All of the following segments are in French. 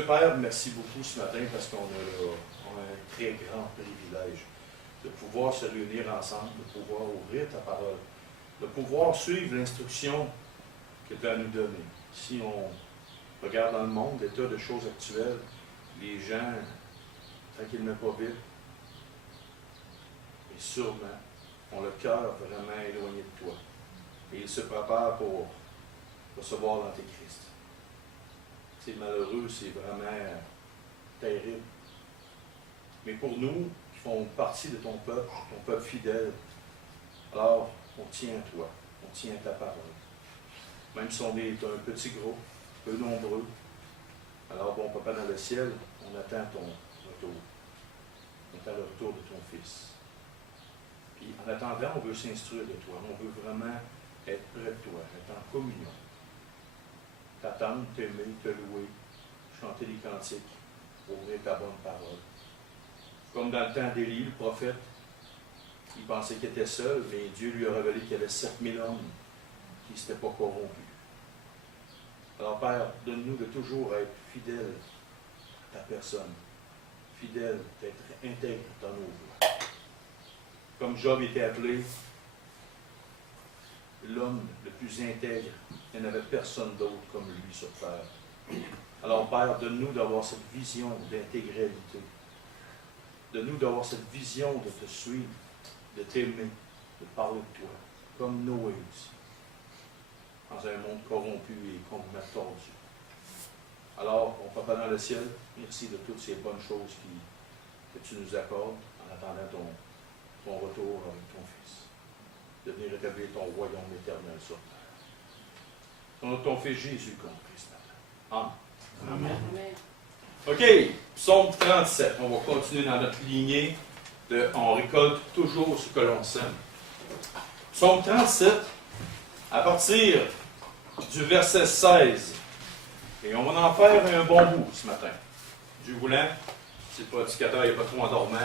Dieu Père, merci beaucoup ce matin parce qu'on a un très grand privilège de pouvoir se réunir ensemble, de pouvoir ouvrir ta parole, de pouvoir suivre l'instruction que tu as à nous donner. Si on regarde dans le monde, l'état de choses actuelles, les gens, tranquillement pas vite, et sûrement, ont le cœur vraiment éloigné de toi. Et ils se préparent pour recevoir l'Antéchrist. C'est malheureux, c'est vraiment terrible. Mais pour nous, qui font partie de ton peuple fidèle, alors on tient à toi, on tient à ta parole. Même si on est un petit groupe, peu nombreux, alors bon, Papa dans le ciel, on attend ton retour. On attend le retour de ton Fils. Puis en attendant, on veut s'instruire de toi, on veut vraiment être près de toi, être en communion. T'attendre, t'aimer, te louer, chanter des cantiques, ouvrir ta bonne parole. Comme dans le temps d'Élie, le prophète, il pensait qu'il était seul, mais Dieu lui a révélé qu'il y avait 7000 hommes qui ne s'étaient pas corrompus. Alors Père, donne-nous de toujours être fidèles à ta personne, fidèles, d'être intègre dans nos voies. Comme Job était appelé l'homme le plus intègre, il n'y en avait personne d'autre comme lui sur terre. Alors Père, donne-nous d'avoir cette vision d'intégralité. Donne-nous d'avoir cette vision de te suivre, de t'aimer, de parler de toi, comme Noé aussi, dans un monde corrompu et complètement tordu. Alors, mon Papa dans le ciel, merci de toutes ces bonnes choses que tu nous accordes en attendant ton retour avec ton Fils, de venir établir ton royaume éternel sur terre. Au nom de ton Fils Jésus qu'on prie ce matin. Amen. Amen. OK, psaume 37. On va continuer dans notre lignée on récolte toujours ce que l'on sème. Psaume 37, à partir du verset 16. Et on va en faire un bon bout ce matin. Dieu voulant, si le prédicateur n'est pas trop endormant,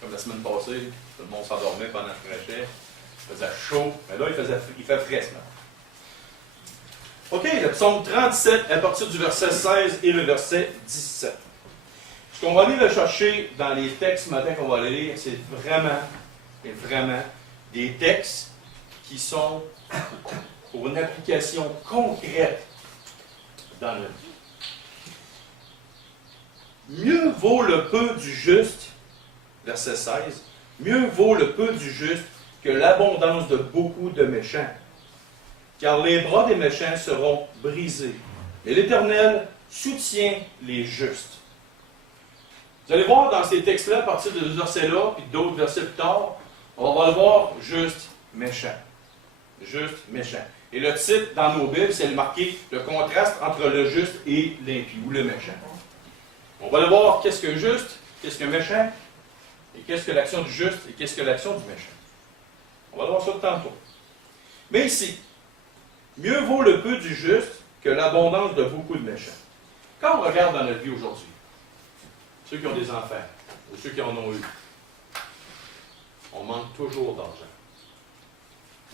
comme la semaine passée, tout le monde s'endormait pendant le prêchait. Il faisait chaud, mais là, il fait frais ce matin. OK, le psaume 37, à partir du verset 16 et le verset 17. Ce qu'on va aller le chercher dans les textes ce matin qu'on va aller lire, c'est vraiment des textes qui sont pour une application concrète dans notre vie. Mieux vaut le peu du juste, verset 16, mieux vaut le peu du juste que l'abondance de beaucoup de méchants. Car les bras des méchants seront brisés. Et l'Éternel soutient les justes. Vous allez voir dans ces textes-là, à partir de ce verset-là, puis d'autres versets plus tard, on va le voir juste, méchant. Juste, méchant. Et le titre dans nos Bibles, c'est marqué le contraste entre le juste et l'impie, ou le méchant. On va le voir, qu'est-ce que juste, qu'est-ce que méchant, et qu'est-ce que l'action du juste, et qu'est-ce que l'action du méchant. On va le voir ça tantôt. Mais ici, mieux vaut le peu du juste que l'abondance de beaucoup de méchants. Quand on regarde dans notre vie aujourd'hui, ceux qui ont des enfants, ou ceux qui en ont eu, on manque toujours d'argent.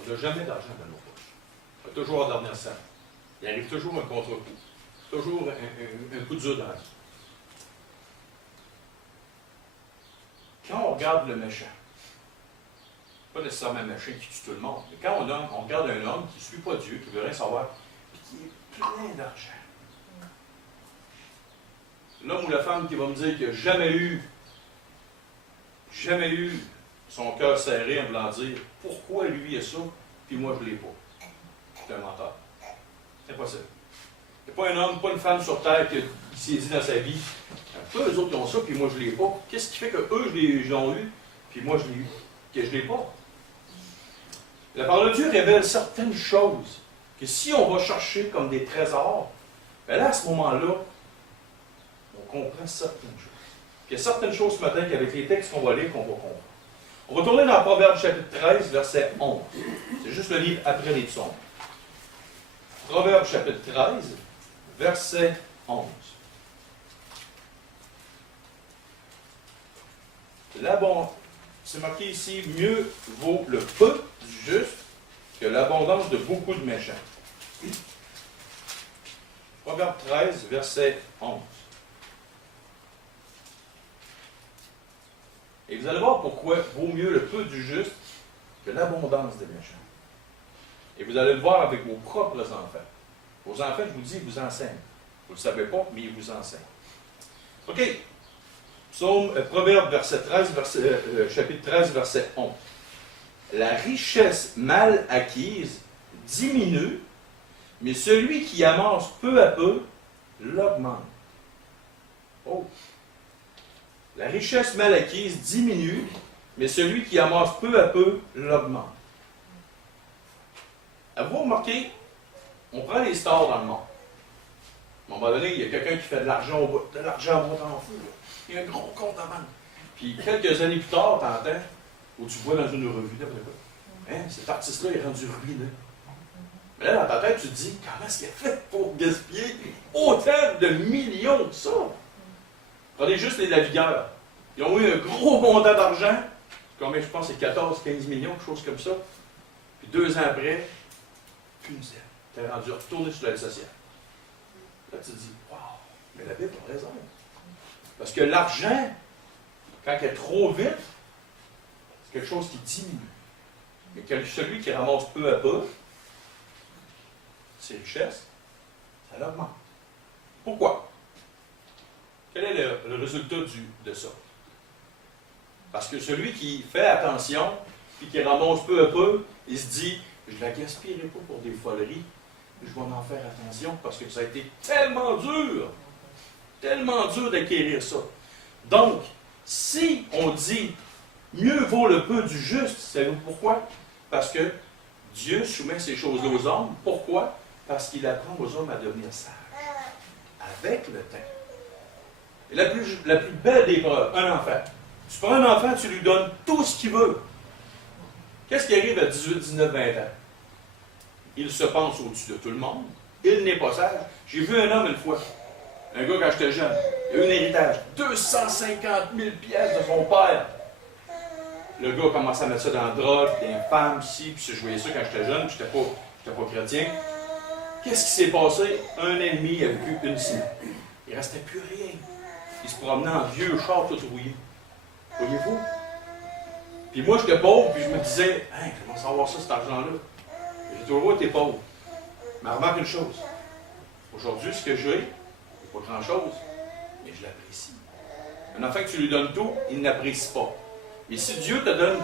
On n'a jamais d'argent dans nos poches. On a toujours un dernier cent. Il arrive toujours un contre-coup. Toujours un coup dur dans la vie. Quand on regarde le méchant, pas nécessairement un méchant qui tue tout le monde, mais quand on regarde un homme qui ne suit pas Dieu, qui ne veut rien savoir, et qui est plein d'argent. L'homme ou la femme qui va me dire qu'il n'a jamais eu son cœur serré en voulant dire pourquoi lui a ça, puis moi je ne l'ai pas. C'est un menteur. C'est impossible. Il n'y a pas un homme, pas une femme sur terre qui s'est dit dans sa vie pourquoi eux autres qui ont ça, puis moi je ne l'ai pas. Qu'est-ce qui fait qu'eux je l'ont eu, puis moi je l'ai eu, que je ne l'ai pas? La parole de Dieu révèle certaines choses que si on va chercher comme des trésors, bien là, à ce moment-là, on comprend certaines choses. Il y a certaines choses ce matin qu'avec les textes qu'on va lire, qu'on va comprendre. On va tourner dans Proverbe chapitre 13, verset 11. C'est juste le livre après les psaumes. Proverbe chapitre 13, verset 11. Là, bon, c'est marqué ici, mieux vaut le peu du juste que l'abondance de beaucoup de méchants. Proverbe 13, verset 11. Et vous allez voir pourquoi vaut mieux le peu du juste que l'abondance des méchants. Et vous allez le voir avec vos propres enfants. Vos enfants, je vous dis, ils vous enseignent. Vous ne le savez pas, mais ils vous enseignent. OK. Proverbe chapitre 13, verset 11. La richesse mal acquise diminue, mais celui qui amasse peu à peu l'augmente. Oh! La richesse mal acquise diminue, mais celui qui amasse peu à peu l'augmente. Avez-vous remarqué? On prend les stars dans le monde. À un moment donné, il y a quelqu'un qui fait de l'argent au bout. De l'argent au bout en fou. Il y a un gros compte à banque. Puis quelques années plus tard, tu entends, ou tu vois dans une revue, hein, cet artiste-là est rendu ruineux. Mais là, dans ta tête, tu te dis, comment est-ce qu'il a fait pour gaspiller autant de millions de ça? Prenez juste les navigueurs. Ils ont eu un gros montant d'argent. Combien, je pense, c'est 14-15 millions, quelque chose comme ça. Puis 2 ans après, plus une scène. Tu es rendu retourné sur l'aide sociale. Là, tu te dis, waouh, mais la Bible a raison. Parce que l'argent, quand il est trop vite, c'est quelque chose qui diminue. Mais celui qui ramasse peu à peu, ses richesses, ça l'augmente. Pourquoi? Quel est le résultat de ça? Parce que celui qui fait attention, puis qui ramasse peu à peu, il se dit, je ne la gaspillerai pas pour des foleries, je vais en faire attention parce que ça a été tellement dur d'acquérir ça. Donc, si on dit, mieux vaut le peu du juste, savez-vous pourquoi? Parce que Dieu soumet ces choses aux hommes. Pourquoi? Parce qu'il apprend aux hommes à devenir sages. Avec le temps. Et la plus belle des preuves, un enfant. Tu prends un enfant, tu lui donnes tout ce qu'il veut. Qu'est-ce qui arrive à 18, 19, 20 ans? Il se pense au-dessus de tout le monde. Il n'est pas sage. J'ai vu un homme une fois, un gars quand j'étais jeune, il a eu un héritage, 250 000 pièces de son père. Le gars a commencé à mettre ça dans la drogue, des femmes, ci, puis je voyais ça quand j'étais jeune, puis j'étais pas chrétien. Qu'est-ce qui s'est passé? Un ennemi avait plus une semaine. Il ne restait plus rien. Il se promenait en vieux char tout rouillé. Voyez-vous? Puis moi, j'étais pauvre, puis je me disais, hein, comment ça avoir ça, cet argent-là? J'ai toujours été pauvre. Mais remarque une chose. Aujourd'hui, ce que j'ai, c'est pas grand-chose, mais je l'apprécie. Un enfant que tu lui donnes tout, il n'apprécie pas. Mais si Dieu te donne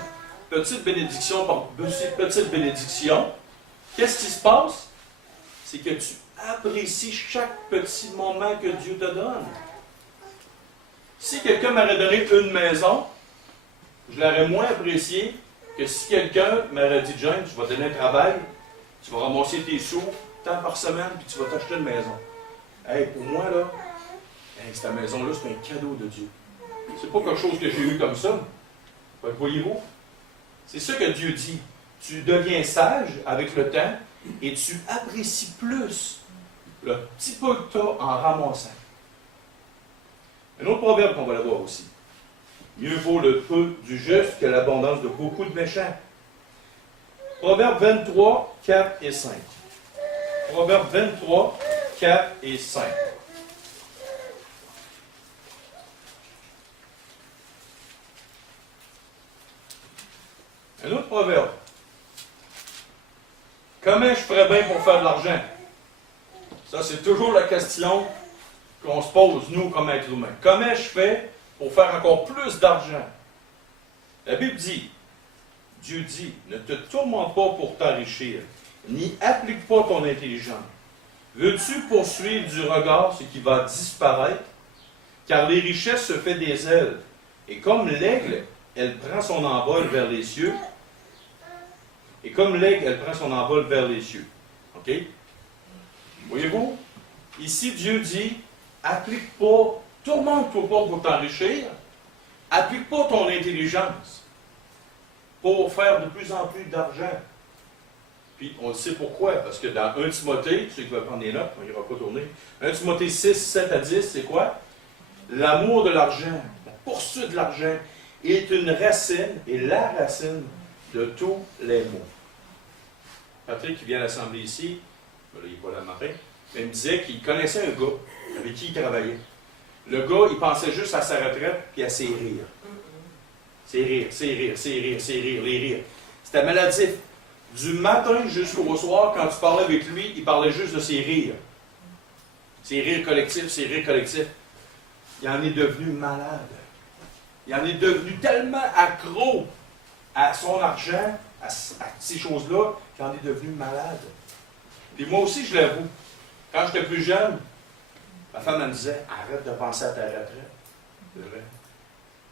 petite bénédiction par petite bénédiction, qu'est-ce qui se passe? C'est que tu apprécies chaque petit moment que Dieu te donne. Si quelqu'un m'aurait donné une maison, je l'aurais moins apprécié que si quelqu'un m'aurait dit, James, tu vas donner un travail, tu vas ramasser tes sous, tant par semaine, puis tu vas t'acheter une maison. Hey, pour moi, là, cette maison-là, c'est un cadeau de Dieu. C'est pas quelque chose que j'ai eu comme ça. Voyez-vous? C'est ça que Dieu dit. Tu deviens sage avec le temps et tu apprécies plus le petit peu que tu as en ramassant. Un autre proverbe qu'on va le voir aussi. Mieux vaut le peu du juste que l'abondance de beaucoup de méchants. Proverbe 23, 4 et 5. Proverbe 23, 4 et 5. Un autre proverbe. Comment je ferais bien pour faire de l'argent? Ça, c'est toujours la question qu'on se pose, nous, comme êtres humains. Comment je fais pour faire encore plus d'argent? La Bible dit, Dieu dit, ne te tourmente pas pour t'enrichir, ni applique pas ton intelligence. Veux-tu poursuivre du regard ce qui va disparaître? Car les richesses se fait des ailes, et comme l'aigle, elle prend son envol vers les cieux. Et comme l'aigle, elle prend son envol vers les cieux. OK? Voyez-vous? Ici, Dieu dit, applique pas, tourmente-toi pas pour t'enrichir, applique pas ton intelligence pour faire de plus en plus d'argent. Puis, on le sait pourquoi, parce que dans 1 Timothée, ceux qui veulent prendre des notes, on n'ira pas tourner, 1 Timothée 6, 7 à 10, c'est quoi? L'amour de l'argent, la poursuite de l'argent, est une racine, et la racine de tous les maux. Patrick, qui vient à l'Assemblée ici, là, il n'est pas là le matin, mais il me disait qu'il connaissait un gars avec qui il travaillait. Le gas, il pensait juste à sa retraite et à ses rires. C'est rire, c'est rire, c'est rire, c'est rire, les rires. C'était maladif. Du matin jusqu'au soir, quand tu parlais avec lui, il parlait juste de ses rires. Ses rires collectifs, ses rires collectifs. Il en est devenu malade. Il en est devenu tellement accro à son argent, à ces choses-là, qu'il en est devenu malade. Et moi aussi, je l'avoue. Quand j'étais plus jeune, ma femme me disait, arrête de penser à ta retraite. C'est vrai.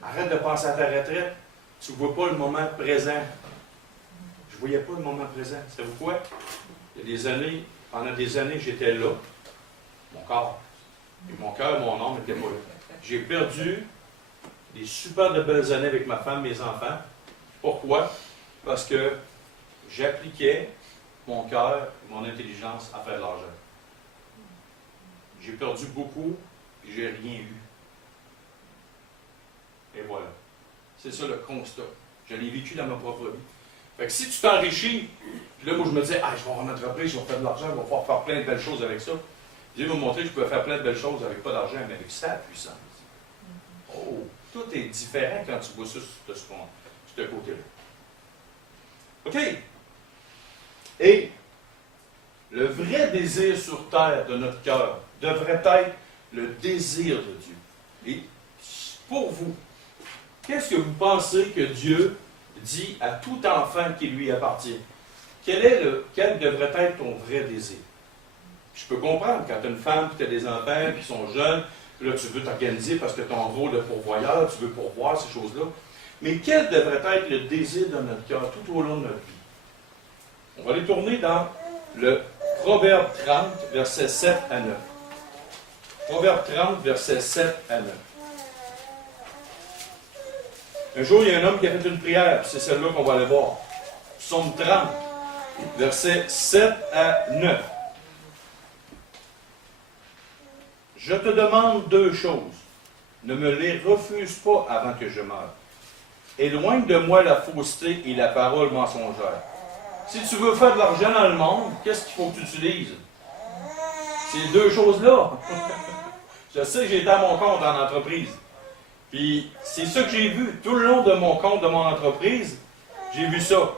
Arrête de penser à ta retraite. Tu ne vois pas le moment présent. Je ne voyais pas le moment présent. Savez-vous quoi? Il y a des années, pendant des années, j'étais là. Mon corps. Et mon cœur, mon âme n'étaient pas là. J'ai perdu des super de belles années avec ma femme, mes enfants. Pourquoi? Parce que j'appliquais mon cœur et mon intelligence à faire de l'argent. J'ai perdu beaucoup et j'ai rien eu. Et voilà. C'est ça le constat. Je l'ai vécu dans ma propre vie. Fait que si tu t'enrichis, puis là, moi, je me disais, ah, je vais avoir une entreprise, je vais faire de l'argent, je vais pouvoir faire plein de belles choses avec ça. Dieu m'a montré que je pouvais faire plein de belles choses avec pas d'argent, mais avec sa puissance. Oh, tout est différent quand tu vois ça de ce côté-là. OK? Et le vrai désir sur terre de notre cœur devrait être le désir de Dieu. Et pour vous, qu'est-ce que vous pensez que Dieu dit à tout enfant qui lui appartient? Quel devrait être ton vrai désir? Je peux comprendre, quand tu as une femme, puis tu as des enfants, puis ils sont jeunes, puis là tu veux t'organiser parce que tu as un rôle de pourvoyeur, tu veux pourvoir ces choses-là. Mais quel devrait être le désir de notre cœur tout au long de notre vie? On va aller tourner dans le Proverbe 30, versets 7 à 9. Proverbe 30, versets 7 à 9. Un jour, il y a un homme qui a fait une prière, c'est celle-là qu'on va aller voir. Psaume 30, versets 7 à 9. Je te demande deux choses. Ne me les refuse pas avant que je meure. Éloigne de moi la fausseté et la parole mensongère. Si tu veux faire de l'argent dans le monde, qu'est-ce qu'il faut que tu utilises? Ces deux choses-là. Je sais que j'ai été à mon compte en entreprise. Puis, c'est ça que j'ai vu. Tout le long de mon compte, de mon entreprise, j'ai vu ça.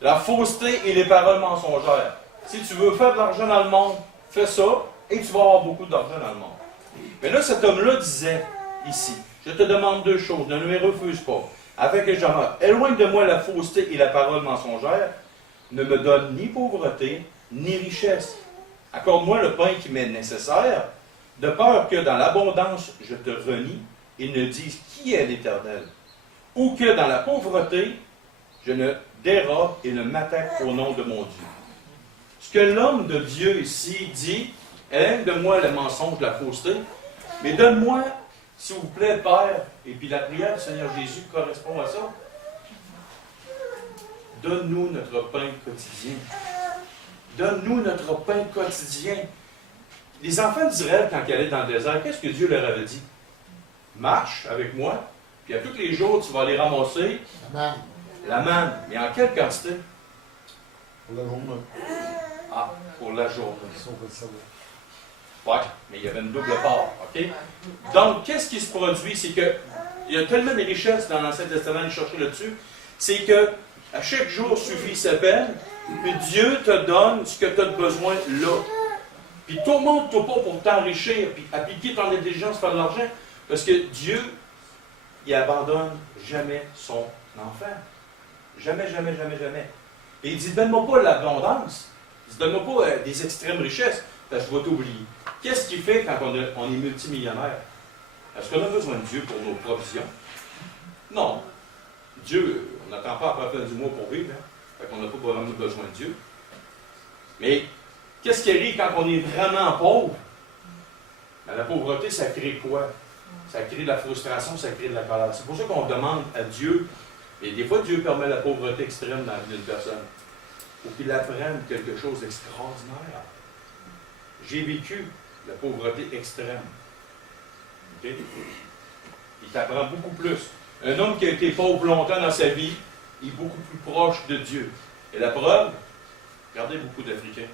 La fausseté et les paroles mensongères. Si tu veux faire de l'argent dans le monde, fais ça et tu vas avoir beaucoup d'argent dans le monde. Mais là, cet homme-là disait, ici, je te demande deux choses, ne me les refuse pas, afin que j'en meure. Éloigne de moi la fausseté et la parole mensongère, ne me donne ni pauvreté, ni richesse. Accorde-moi le pain qui m'est nécessaire, de peur que dans l'abondance je te renie et ne dise qui est l'Éternel, ou que dans la pauvreté je ne dérobe et ne m'attaque au nom de mon Dieu. Ce que l'homme de Dieu ici dit, éloigne de moi le mensonge, la fausseté, mais donne-moi, s'il vous plaît, Père, et puis la prière du Seigneur Jésus correspond à ça. Donne-nous notre pain quotidien. Donne-nous notre pain quotidien. Les enfants d'Israël, quand ils allaient dans le désert, qu'est-ce que Dieu leur avait dit? Marche avec moi, puis à tous les jours, tu vas aller ramasser la manne. Mais en quelle quantité? Pour la journée. Ah, pour la journée. Si on peut le savoir. Oui, mais il y avait une double part. OK? Donc, qu'est-ce qui se produit? C'est que il y a tellement de richesses dans l'Ancien Testament, il chercher là-dessus, c'est que à chaque jour suffit sa peine, puis Dieu te donne ce que tu as besoin là. Puis tourmente-toi pas pour t'enrichir, puis appliquer ton intelligence, faire de l'argent, parce que Dieu, il abandonne jamais son enfant. Jamais, jamais, jamais, jamais. Et il dit, donne-moi pas l'abondance, il dit, donne-moi pas des extrêmes richesses, parce que je vais t'oublier. Qu'est-ce qu'il fait quand on est multimillionnaire? Est-ce qu'on a besoin de Dieu pour nos provisions? Non. Dieu, on n'attend pas après la fin du mois pour vivre. Hein? Fait qu'on n'a pas vraiment besoin de Dieu. Mais, qu'est-ce qui arrive quand on est vraiment pauvre? Ben, la pauvreté, ça crée quoi? Ça crée de la frustration, ça crée de la colère. C'est pour ça qu'on demande à Dieu, et des fois Dieu permet la pauvreté extrême dans la vie d'une personne, pour qu'il apprenne quelque chose d'extraordinaire. J'ai vécu la pauvreté extrême. Okay? Il t'apprend beaucoup plus. Un homme qui a été pauvre longtemps dans sa vie, il est beaucoup plus proche de Dieu. Et la preuve, regardez beaucoup d'Africains,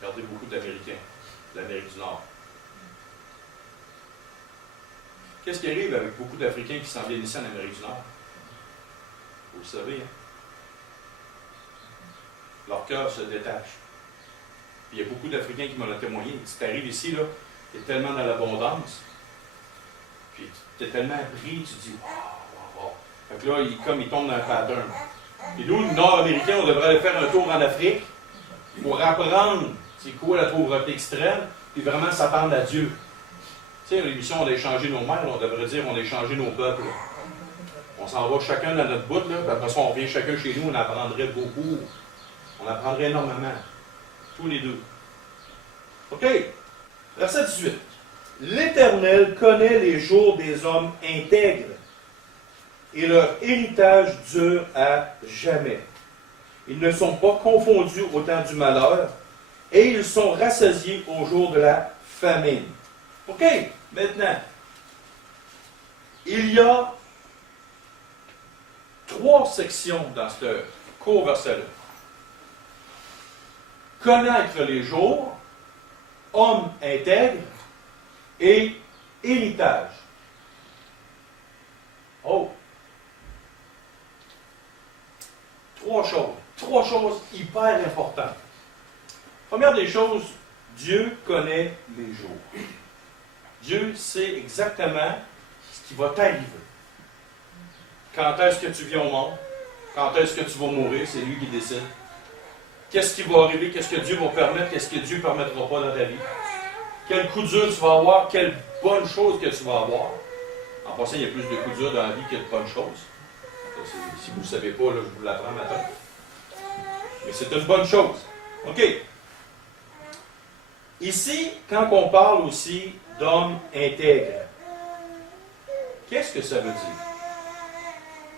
regardez beaucoup d'Américains, de l'Amérique du Nord. Qu'est-ce qui arrive avec beaucoup d'Africains qui s'en viennent ici en Amérique du Nord? Vous le savez, hein? Leur cœur se détache. Puis il y a beaucoup d'Africains qui m'en ont témoigné. Si tu arrives ici, là, tu es tellement dans l'abondance, puis tu es tellement pris, tu te dis, wow. Fait que là, ils tombent dans un pattern. Puis nous, Nord-Américains, on devrait aller faire un tour en Afrique pour apprendre c'est quoi la pauvreté extrême, puis vraiment s'attendre à Dieu. Tu sais, l'émission, on a échangé nos mères, on devrait dire on a échangé nos peuples. On s'en va chacun dans notre bout, là, puis après ça, on revient chacun chez nous, on apprendrait beaucoup. On apprendrait énormément. Tous les deux. OK. Verset 18. L'Éternel connaît les jours des hommes intègres, et leur héritage dure à jamais. Ils ne sont pas confondus au temps du malheur, et ils sont rassasiés au jour de la famine. OK, maintenant, il y a 3 sections dans ce court verset-là. Connaître les jours, homme intègre et héritage. Oh! 3 choses. 3 choses hyper importantes. Première des choses, Dieu connaît les jours. Dieu sait exactement ce qui va t'arriver. Quand est-ce que tu viens au monde? Quand est-ce que tu vas mourir? C'est lui qui décide. Qu'est-ce qui va arriver? Qu'est-ce que Dieu va permettre? Qu'est-ce que Dieu ne permettra pas dans ta vie? Quel coup dur tu vas avoir? Quelle bonne chose que tu vas avoir? En passant, il y a plus de coups durs dans la vie que de bonnes choses. Si vous ne le savez pas, là, je vous l'apprends maintenant. Mais c'est une bonne chose. OK. Ici, quand on parle aussi d'homme intègre, qu'est-ce que ça veut dire?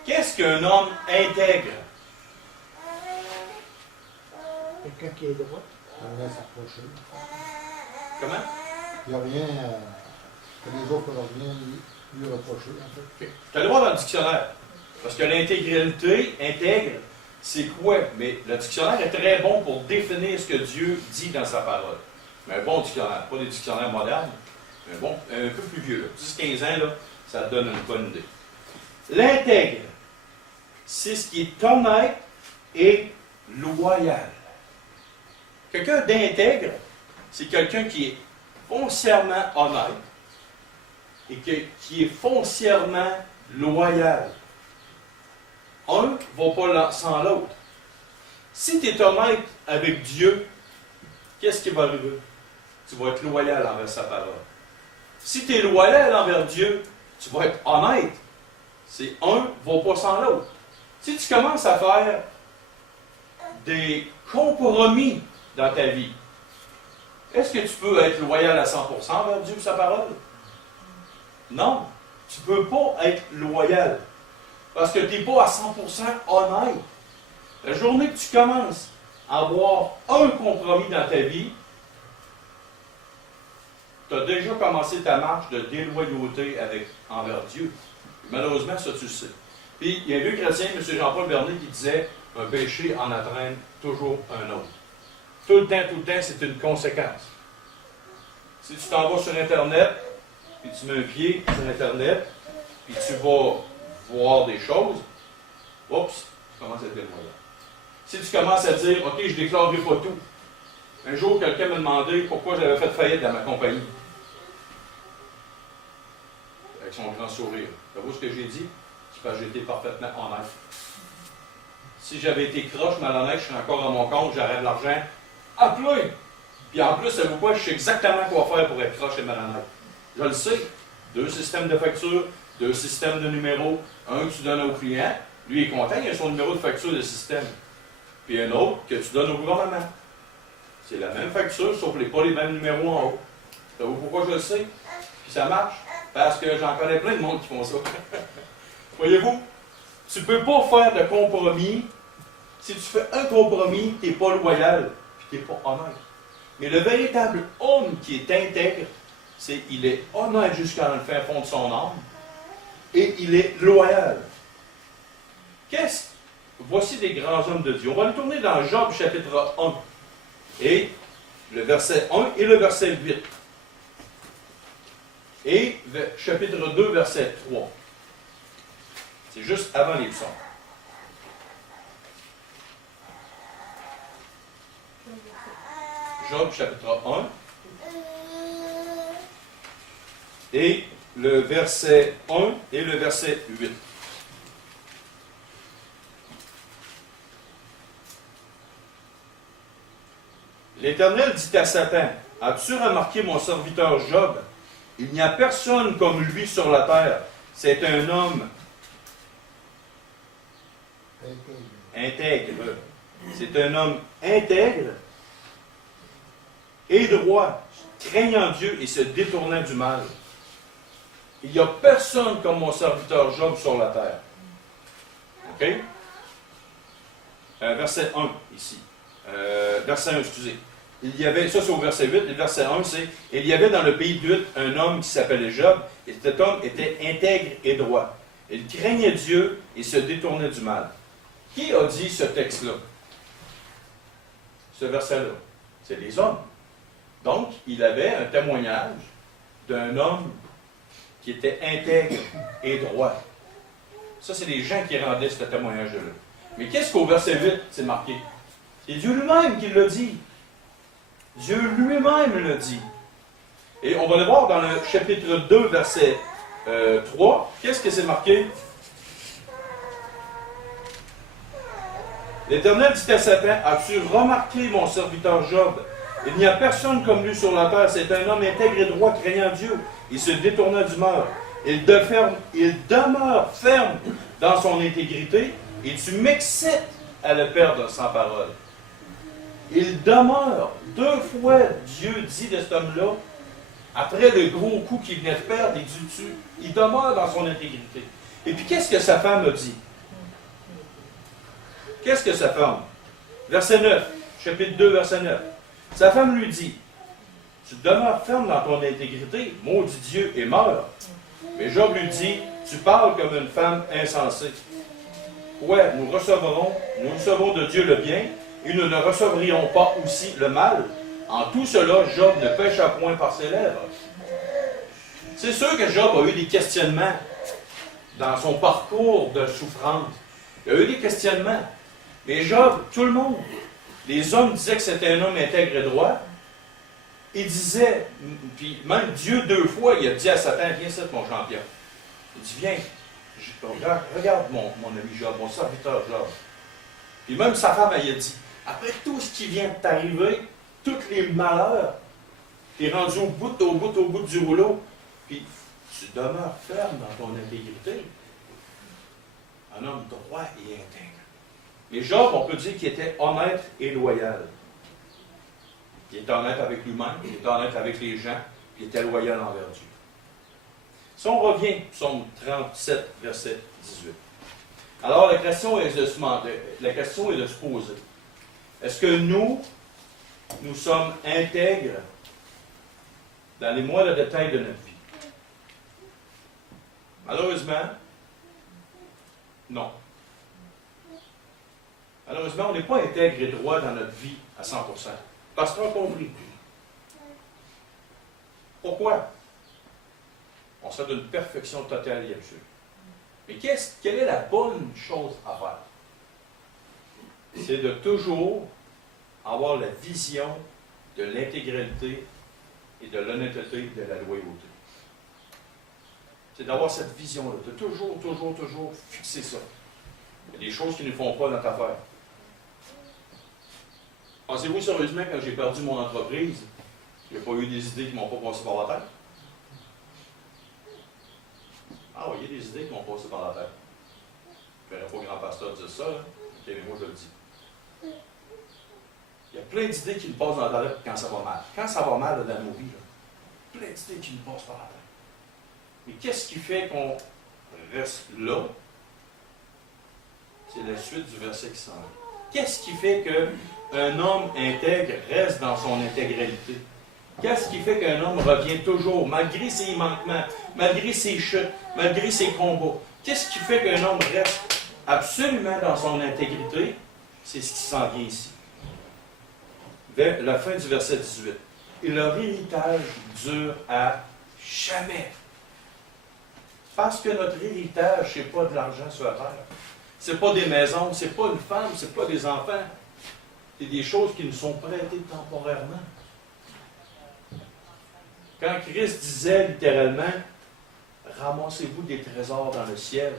Qu'est-ce qu'un homme intègre? Quelqu'un qui est droit. On va s'approcher. Comment? Il n'y a rien que les autres peuvent rien lui reprocher, en fait. Tu as le droit dans le dictionnaire. Parce que l'intégralité, intègre, c'est quoi? Mais le dictionnaire est très bon pour définir ce que Dieu dit dans sa parole. Mais un bon dictionnaire, pas des dictionnaires modernes, mais bon, un peu plus vieux, 10-15 ans, là, ça te donne une bonne idée. L'intègre, c'est ce qui est honnête et loyal. Quelqu'un d'intègre, c'est quelqu'un qui est foncièrement honnête et qui est foncièrement loyal. Un ne va pas sans l'autre. Si tu es honnête avec Dieu, qu'est-ce qui va arriver? Tu vas être loyal envers sa parole. Si tu es loyal envers Dieu, tu vas être honnête. C'est un ne va pas sans l'autre. Si tu commences à faire des compromis dans ta vie, est-ce que tu peux être loyal à 100% envers Dieu et sa parole? Non. Tu ne peux pas être loyal. Parce que tu n'es pas à 100% honnête. La journée que tu commences à avoir un compromis dans ta vie, tu as déjà commencé ta marche de déloyauté envers Dieu. Malheureusement, ça, tu le sais. Puis, il y a un vieux chrétien, M. Jean-Paul Bernier, qui disait « Un péché en entraîne toujours un autre. » Tout le temps, c'est une conséquence. Si tu t'en vas sur Internet, puis tu mets un pied sur Internet, puis tu vas voir des choses, oups, tu commences à être déloyal. Si tu commences à dire « OK, je ne déclarerai pas tout. » Un jour, quelqu'un m'a demandé pourquoi j'avais fait faillite dans ma compagnie. Avec son grand sourire. Savez-vous ce que j'ai dit? C'est parce que j'ai été parfaitement honnête. Si j'avais été croche, malhonnête, je serais encore à mon compte, j'aurais de l'argent à plein. Puis en plus, savez-vous quoi? Je sais exactement quoi faire pour être croche et malhonnête. Je le sais. 2 systèmes de facture, 2 systèmes de numéros. Un que tu donnes au client, lui est content, il a son numéro de facture de système. Puis un autre que tu donnes au gouvernement. C'est la même facture, sauf pas les mêmes numéros en haut. Savez-vous pourquoi je le sais? Puis ça marche. Parce que j'en connais plein de monde qui font ça. Voyez-vous, tu ne peux pas faire de compromis. Si tu fais un compromis, tu n'es pas loyal, puis tu n'es pas honnête. Mais le véritable homme qui est intègre, c'est qu'il est honnête jusqu'à le fin fond de son âme, et il est loyal. Voici des grands hommes de Dieu. On va le tourner dans Job chapitre 1, et le verset 1 et le verset 8. Et chapitre 2, verset 3. C'est juste avant les psaumes. Job chapitre 1. Et le verset 1 et le verset 8. L'Éternel dit à Satan, « As-tu remarqué mon serviteur Job? Il n'y a personne comme lui sur la terre. C'est un homme intègre. C'est un homme intègre et droit, craignant Dieu et se détournant du mal. Il n'y a personne comme mon serviteur Job sur la terre. » OK? Verset 1 ici. Verset 1, excusez. Il y avait, ça c'est au verset 8, le verset 1 c'est, il y avait dans le pays d'Uth un homme qui s'appelait Job, et cet homme était intègre et droit. Il craignait Dieu et se détournait du mal. Qui a dit ce texte-là? Ce verset-là? C'est les hommes. Donc, il avait un témoignage d'un homme qui était intègre et droit. Ça, c'est les gens qui rendaient ce témoignage-là. Mais qu'est-ce qu'au verset 8, c'est marqué? C'est Dieu lui-même qui l'a dit. Dieu lui-même l'a dit. Et on va le voir dans le chapitre 2, verset 3. Qu'est-ce que c'est marqué? L'Éternel dit à Satan, « As-tu remarqué mon serviteur Job? Il n'y a personne comme lui sur la terre. C'est un homme intègre et droit, craignant Dieu. Il se détourna du mal. Il demeure ferme dans son intégrité, et tu m'excites à le perdre sans parole. » Il demeure. 2 fois, Dieu dit de cet homme-là, après le gros coup qu'il venait de perdre, il demeure dans son intégrité. Et puis, qu'est-ce que sa femme a dit? Qu'est-ce que sa femme? Verset 9, chapitre 2, verset 9. Sa femme lui dit, « Tu demeures ferme dans ton intégrité, maudit Dieu, et meurs. » Mais Job lui dit, « Tu parles comme une femme insensée. Ouais, nous recevons de Dieu le bien, et nous ne recevrions pas aussi le mal. En tout cela, Job ne pécha point par ses lèvres. » C'est sûr que Job a eu des questionnements dans son parcours de souffrance. Il a eu des questionnements. Mais Job, tout le monde, les hommes disaient que c'était un homme intègre et droit. Il disait, puis même Dieu 2 fois, il a dit à Satan, « Viens ici, mon champion. » Il dit, « Viens, regarde mon ami Job, mon serviteur Job. » Puis même sa femme, elle a dit, « Après tout ce qui vient de t'arriver, tous les malheurs, tu es rendu au bout du rouleau, puis tu demeures ferme dans ton intégrité. » Un homme droit et intègre. Mais Job, on peut dire qu'il était honnête et loyal. Il était honnête avec lui-même, il était honnête avec les gens, puis il était loyal envers Dieu. Si on revient, psaume 37, verset 18. Alors la question est de se poser. Est-ce que nous sommes intègres dans les moindres détails de notre vie? Malheureusement, non. Malheureusement, on n'est pas intègre et droit dans notre vie à 100%. Parce qu'on a compris. Pourquoi? On sort d'une perfection totale et absolue. Mais quelle est la bonne chose à faire? C'est de toujours avoir la vision de l'intégralité et de l'honnêteté et de la loyauté. C'est d'avoir cette vision-là, de toujours fixer ça. Il y a des choses qui ne font pas notre affaire. Pensez-vous sérieusement, quand j'ai perdu mon entreprise, il n'y a pas eu des idées qui ne m'ont pas passé par la tête? Ah oui, il y a des idées qui m'ont passé par la tête. Je ne verrais pas grand pasteur dire ça, là. Ok, mais moi je le dis. Il y a plein d'idées qui me passent dans la tête quand ça va mal. Quand ça va mal dans nos vies, là, plein d'idées qui me passent par la tête. Mais qu'est-ce qui fait qu'on reste là? C'est la suite du verset qui s'en va. Qu'est-ce qui fait qu'un homme intègre reste dans son intégralité? Qu'est-ce qui fait qu'un homme revient toujours, malgré ses manquements, malgré ses chutes, malgré ses combats? Qu'est-ce qui fait qu'un homme reste absolument dans son intégrité? C'est ce qui s'en vient ici. Vers la fin du verset 18. Et leur héritage dure à jamais. Parce que notre héritage, ce n'est pas de l'argent sur la terre. Ce n'est pas des maisons, ce n'est pas une femme, ce n'est pas des enfants. C'est des choses qui nous sont prêtées temporairement. Quand Christ disait littéralement, ramassez-vous des trésors dans le ciel,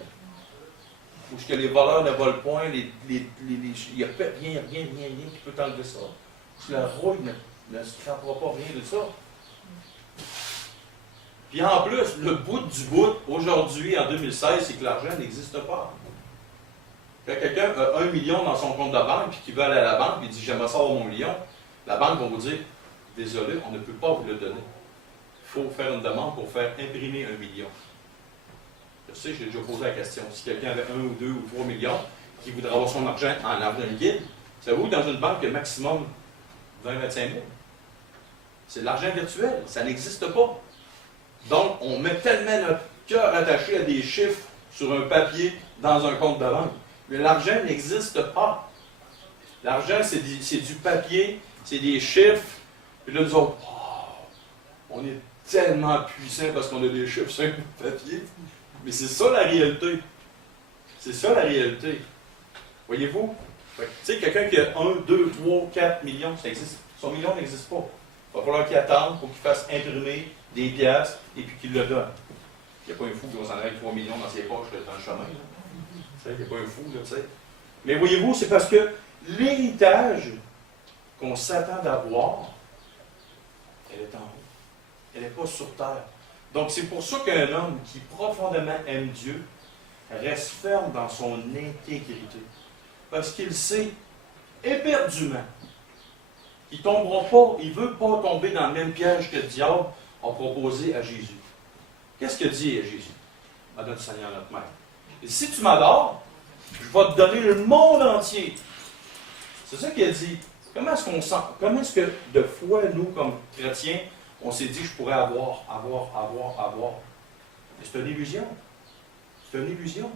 où ce que les voleurs ne volent point, il n'y a rien qui peut enlever ça. Où la rouille ne se frappera pas rien de ça. Puis en plus, le bout du bout, aujourd'hui, en 2016, c'est que l'argent n'existe pas. Quand quelqu'un a 1 million dans son compte de banque, puis qu'il veut aller à la banque, et dit j'aimerais savoir mon million, la banque va vous dire désolé, on ne peut pas vous le donner. Il faut faire une demande pour faire imprimer 1 million. Je sais, j'ai déjà posé la question. Si quelqu'un avait 1 ou 2 ou 3 millions, qui voudrait avoir son argent en argent liquide, savez-vous, dans une banque, il y a maximum 20-25 000. C'est de l'argent virtuel, ça n'existe pas. Donc, on met tellement notre cœur attaché à des chiffres sur un papier dans un compte de banque. Mais l'argent n'existe pas. L'argent, c'est du papier, c'est des chiffres. Puis là, nous autres, on est tellement puissants parce qu'on a des chiffres sur un papier. Mais c'est ça la réalité. C'est ça la réalité. Voyez-vous? Tu sais, quelqu'un qui a 1, 2, 3, 4 millions, ça existe. Son million n'existe pas. Il va falloir qu'il attende pour qu'il fasse imprimer des pièces et puis qu'il le donne. Il n'y a pas un fou qui va s'en aller avec 3 millions dans ses poches dans le chemin. Il n'y a pas un fou, là, tu sais. Mais voyez-vous, c'est parce que l'héritage qu'on s'attend d'avoir, elle est en haut. Elle n'est pas sur terre. Donc, c'est pour ça qu'un homme qui profondément aime Dieu reste ferme dans son intégrité. Parce qu'il sait éperdument qu'il ne tombera pas, il ne veut pas tomber dans le même piège que le diable a proposé à Jésus. Qu'est-ce qu'il dit à Jésus? À notre Seigneur, notre Maître. Et si tu m'adores, je vais te donner le monde entier. C'est ça qu'il a dit. Comment est-ce qu'on sent? Comment est-ce que, de foi, nous, comme chrétiens, on s'est dit, je pourrais avoir. Mais c'est une illusion. C'est une illusion.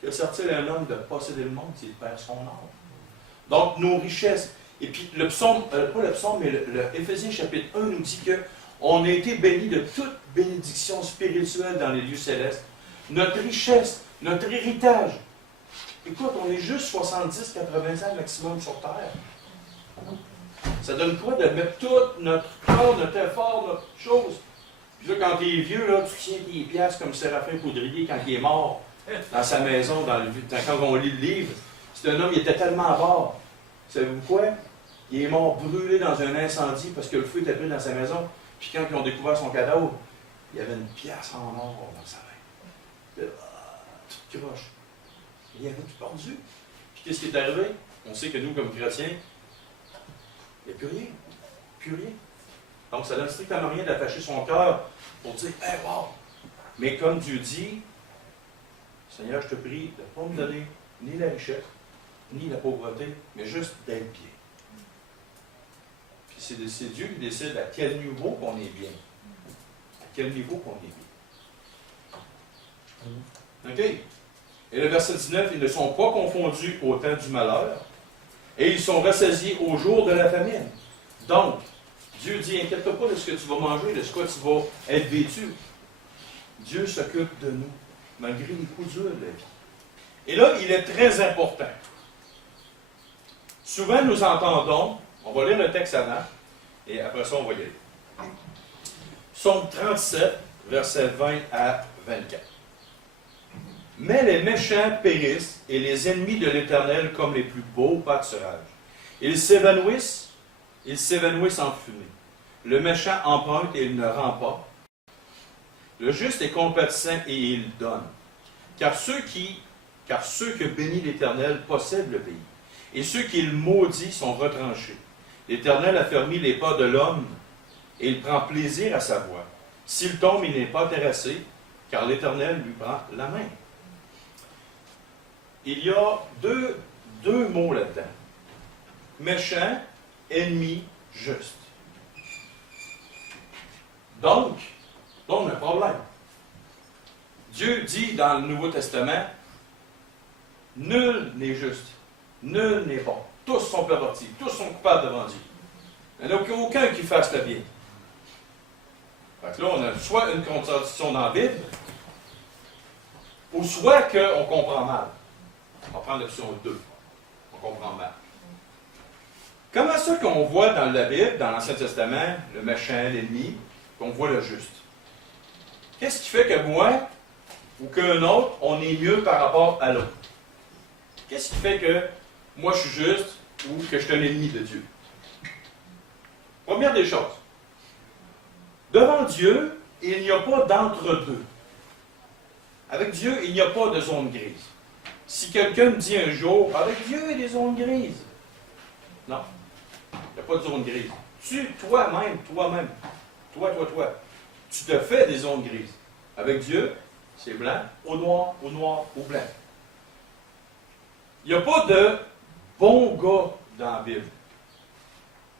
Que sert-il à un homme de posséder le monde s'il perd son âme? Donc, nos richesses. Et puis, le psaume, pas le psaume, mais le Éphésiens chapitre 1 nous dit qu'on a été bénis de toute bénédiction spirituelle dans les lieux célestes. Notre richesse, notre héritage. Écoute, on est juste 70-80 ans maximum sur Terre. Ça donne quoi de mettre tout notre corps, notre effort, notre chose? Puis là, quand tu es vieux, là, tu tiens tes pièces comme Séraphin Poudrier quand il est mort dans sa maison, quand on lit le livre. C'est un homme, il était tellement mort. Savez-vous quoi? Il est mort brûlé dans un incendie parce que le feu était pris dans sa maison. Puis quand ils ont découvert son cadavre, il y avait une pièce en or dans sa main. Toute croche. Il avait tout perdu. Puis qu'est-ce qui est arrivé? On sait que nous, comme chrétiens, il n'y a plus rien. Plus rien. Donc, ça donne strictement rien d'attacher son cœur pour dire, hey, wow! Mais comme Dieu dit, Seigneur, je te prie de ne pas me donner ni la richesse, ni la pauvreté, mais juste d'être bien. Puis c'est Dieu qui décide à quel niveau qu'on est bien. À quel niveau qu'on est bien. OK? Et le verset 19, ils ne sont pas confondus au temps du malheur, et ils sont rassasiés au jour de la famine. Donc, Dieu dit, inquiète-toi pas de ce que tu vas manger, de ce que tu vas être vêtu. Dieu s'occupe de nous, malgré les coups durs de la vie. Et là, il est très important. Souvent, nous entendons, on va lire le texte avant, et après ça, on va y aller. Psaume 37, versets 20 à 24. Mais les méchants périssent, et les ennemis de l'Éternel comme les plus beaux pâturages. Ils s'évanouissent en fumée. Le méchant emprunte et il ne rend pas. Le juste est compatissant et il donne. Car ceux que bénit l'Éternel possèdent le pays, et ceux qu'il maudit sont retranchés. L'Éternel a fermé les pas de l'homme, et il prend plaisir à sa voix. S'il tombe, il n'est pas terrassé, car l'Éternel lui prend la main. Il y a deux mots là-dedans. Méchant, ennemi, juste. Donc, on a un problème. Dieu dit dans le Nouveau Testament, nul n'est juste, nul n'est bon. Tous sont pervertis, tous sont coupables devant Dieu. Il n'y en a aucun qui fasse le bien. Fait que là, on a soit une contradiction dans la Bible, ou soit qu'on comprend mal. On va prendre l'option 2. On comprend mal. Comment ça qu'on voit dans la Bible, dans l'Ancien Testament, le méchant, l'ennemi, qu'on voit le juste. Qu'est-ce qui fait que moi ou qu'un autre, on est mieux par rapport à l'autre? Qu'est-ce qui fait que moi je suis juste ou que je suis un ennemi de Dieu? Première des choses. Devant Dieu, il n'y a pas d'entre-deux. Avec Dieu, il n'y a pas de zone grise. Si quelqu'un me dit un jour, avec Dieu, il y a des zones grises. Non. Il n'y a pas de zone grise. Tu, toi-même, toi, tu te fais des zones grises. Avec Dieu, c'est blanc, au noir, au blanc. Il n'y a pas de bon gars dans la Bible.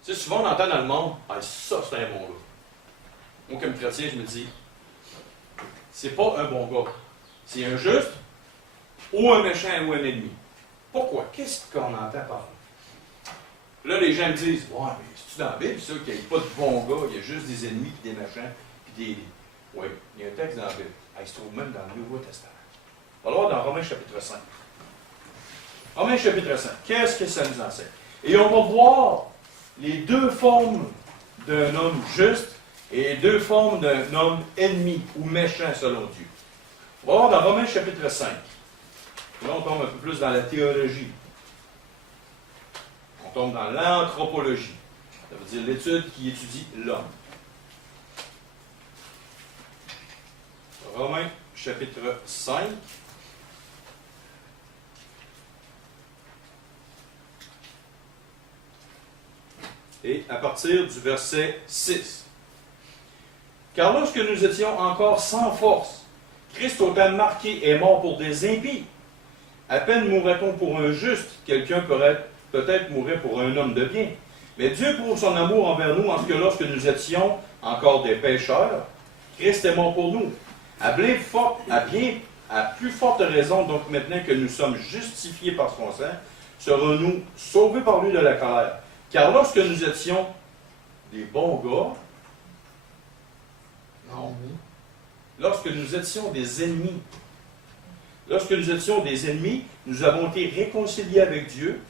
Tu sais, souvent on entend dans le monde, ah, ça c'est un bon gars. Moi, comme chrétien, je me dis, c'est pas un bon gars. C'est un juste, ou un méchant, ou un ennemi. Pourquoi? Qu'est-ce qu'on entend par là? Là, les gens me disent, ouais, mais c'est-tu dans la Bible, ça, qu'il n'y a pas de bons gars, il y a juste des ennemis, puis des méchants, puis des. Oui, il y a un texte dans la Bible. Il se trouve même dans le Nouveau Testament. On va le voir dans Romains chapitre 5. Romains chapitre 5. Qu'est-ce que ça nous enseigne? Et on va voir les deux formes d'un homme juste et les deux formes d'un homme ennemi ou méchant selon Dieu. On va voir dans Romains chapitre 5. Là, on tombe un peu plus dans la théologie. On tombe dans l'anthropologie. Ça veut dire l'étude qui étudie l'homme. Romains chapitre 5. Et à partir du verset 6. Car lorsque nous étions encore sans force, Christ autant marqué est mort pour des impies. À peine mourrait-on pour un juste, quelqu'un peut-être mourrait pour un homme de bien. Mais Dieu prouve son amour envers nous en ce que lorsque nous étions encore des pécheurs, Christ est mort pour nous. À plus forte raison, donc maintenant que nous sommes justifiés par son sang, serons-nous sauvés par lui de la colère. Car lorsque nous étions des bons gars, non. Lorsque nous étions des ennemis, nous avons été réconciliés avec Dieu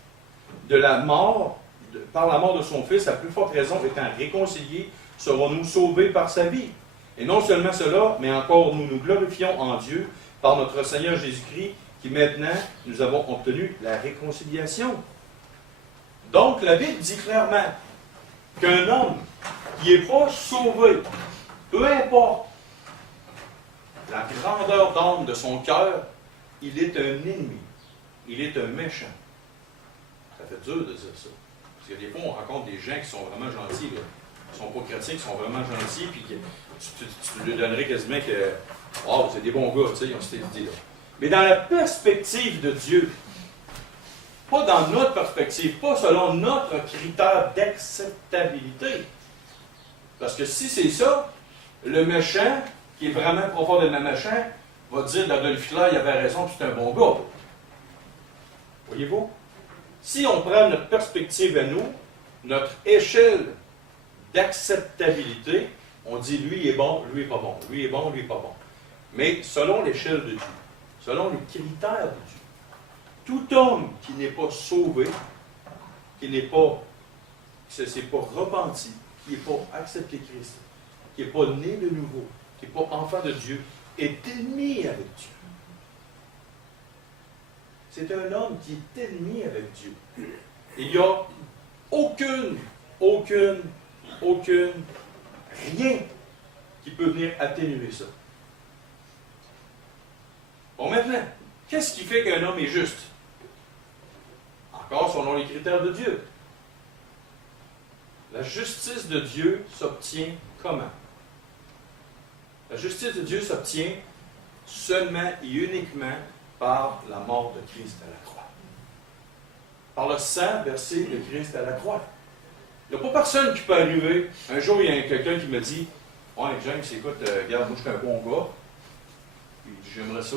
par la mort de son Fils, à plus forte raison, étant réconciliés, serons-nous sauvés par sa vie. Et non seulement cela, mais encore nous nous glorifions en Dieu par notre Seigneur Jésus-Christ, qui maintenant nous avons obtenu la réconciliation. Donc la Bible dit clairement qu'un homme qui n'est pas sauvé, peu importe la grandeur d'âme de son cœur, il est un ennemi, il est un méchant. Ça fait dur de dire ça. Parce que des fois, on rencontre des gens qui sont vraiment gentils, là. Qui ne sont pas chrétiens, qui sont vraiment gentils, puis tu lui donnerais quasiment que « Oh, c'est des bons gars, tu sais, ils ont cette idée-là. » Mais dans la perspective de Dieu, pas dans notre perspective, pas selon notre critère d'acceptabilité. Parce que si c'est ça, le méchant, qui est vraiment profondément méchant, va dire d'Adolf Hitler, il avait raison, puis c'est un bon gars. Voyez-vous? Si on prend notre perspective à nous, notre échelle d'acceptabilité, on dit lui il est bon, lui il n'est pas bon, lui est bon, lui il n'est pas bon. Mais selon l'échelle de Dieu, selon les critères de Dieu, tout homme qui n'est pas sauvé, qui ne s'est pas repenti, qui n'est pas accepté Christ, qui n'est pas né de nouveau, qui n'est pas enfant de Dieu, est ennemi avec Dieu. C'est un homme qui est ennemi avec Dieu. Il n'y a rien qui peut venir atténuer ça. Bon, maintenant, qu'est-ce qui fait qu'un homme est juste? Encore selon les critères de Dieu. La justice de Dieu s'obtient comment? La justice de Dieu s'obtient seulement et uniquement par la mort de Christ à la croix. Par le sang versé de Christ à la croix. Il n'y a pas personne qui peut arriver. Un jour, il y a quelqu'un qui me dit « Ouais, James, écoute, regarde, moi je suis un bon gars. Puis j'aimerais ça,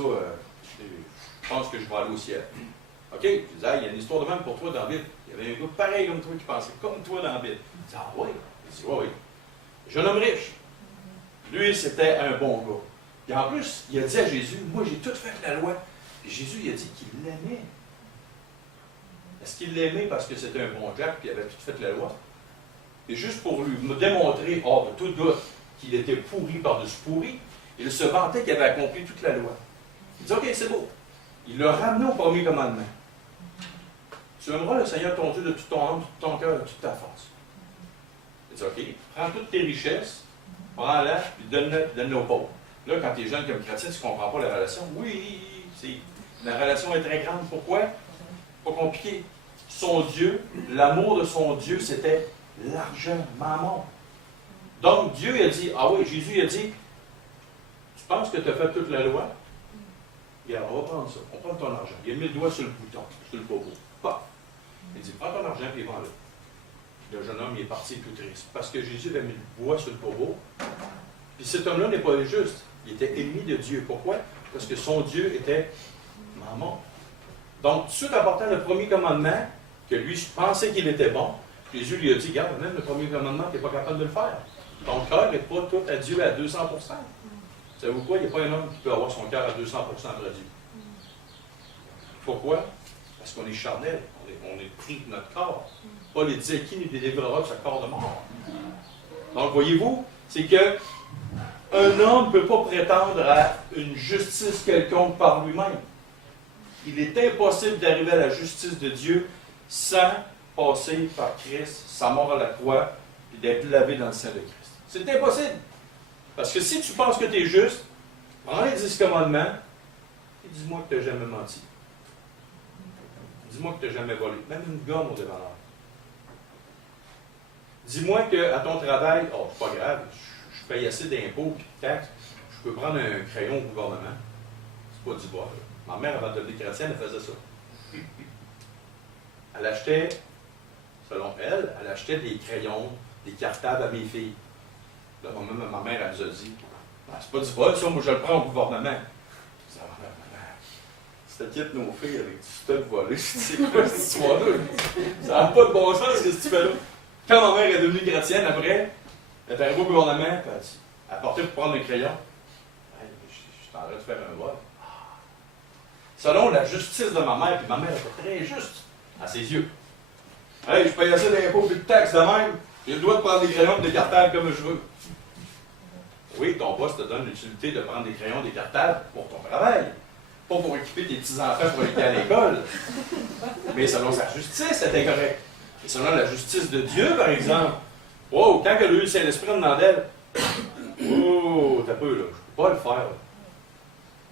je pense que je vais aller au ciel. » OK, je disais, il y a une histoire de même pour toi dans la Bible. Il y avait un gars pareil comme toi qui pensait comme toi dans la Bible. Il dit, ah oui? Il dit, oui. Jeune homme riche. Lui, c'était un bon gars. Et en plus, il a dit à Jésus, moi j'ai tout fait la loi. Et Jésus, il a dit qu'il l'aimait. Est-ce qu'il l'aimait parce que c'était un bon Jack et il avait tout fait la loi? Et juste pour lui démontrer, hors de tout doute, qu'il était pourri par-dessus pourri. Il se vantait qu'il avait accompli toute la loi. Il dit, OK, c'est beau. Il le ramenait au premier commandement. Tu aimeras le Seigneur ton Dieu de tout ton âme, de tout ton cœur, de toute ta force. Il dit, OK, prends toutes tes richesses, prends-la, puis donne-les aux pauvres. Là, quand tu es jeune comme chrétien, tu ne comprends pas la relation. Oui, la relation est très grande. Pourquoi? Pas compliqué. Son Dieu, l'amour de son Dieu, c'était l'argent, mammon. Donc, Dieu a dit, ah oui, Jésus a dit, tu penses que tu as fait toute la loi? Regarde, on va prendre ça. On prend ton argent. Il a mis le doigt sur le bouton, sur le bobo. Paf! Il dit, prends ton argent et vends-le. Le jeune homme il est parti tout triste. Parce que Jésus avait mis le doigt sur le bobo. Puis cet homme-là n'est pas juste. Il était ennemi de Dieu. Pourquoi? Parce que son Dieu était mammon. Donc, tout de suite, en portant le premier commandement, que lui pensait qu'il était bon, Jésus lui a dit, regarde, même le premier commandement, tu n'es pas capable de le faire. Ton cœur n'est pas tout à Dieu à 200%. Savez-vous quoi? Il n'y a pas un homme qui peut avoir son cœur à 200% de Dieu. Pourquoi? Parce qu'on est charnel. On est pris de notre corps. Paul disait, qui nous délivrera de ce corps de mort? Donc, voyez-vous, c'est que un homme ne peut pas prétendre à une justice quelconque par lui-même. Il est impossible d'arriver à la justice de Dieu sans passer par Christ, sa mort à la croix, et d'être lavé dans le sang de Christ. C'est impossible. Parce que si tu penses que tu es juste, prends les 10 commandements et dis-moi que tu n'as jamais menti. Dis-moi que tu n'as jamais volé. Même une gomme au dépanneur. Dis-moi qu'à ton travail, oh, c'est pas grave, je paye assez d'impôts et de taxes, je peux prendre un crayon au gouvernement. C'est pas du bois. Là. Ma mère, avant de devenir chrétienne, elle faisait ça. Elle achetait, selon elle, achetait des crayons, des cartables à mes filles. Là, ma mère, elle nous a dit, c'est pas du vol, ça, moi je le prends au gouvernement. Je dis, si t'inquiètes nos filles avec du stock volé, c'est quoi cette histoire-là? Ça n'a pas de bon sens, ce que tu fais là. Quand ma mère est devenue chrétienne, après, elle est arrivée au gouvernement, elle portait pour prendre un crayon. Hey, je suis en train de faire un vol. Selon la justice de ma mère, puis ma mère était très juste à ses yeux. Hey, je paye assez d'impôts et de taxes de même, j'ai le droit de prendre des crayons et des cartables comme je veux. Oui, ton boss te donne l'utilité de prendre des crayons et des cartables pour ton travail. Pas pour équiper tes petits-enfants pour aller à l'école. Mais selon sa justice, c'était correct. Et selon la justice de Dieu, par exemple, wow, quand elle a eu le Saint-Esprit dedans d'elle, oh, t'as peu, là, je peux pas le faire. Là.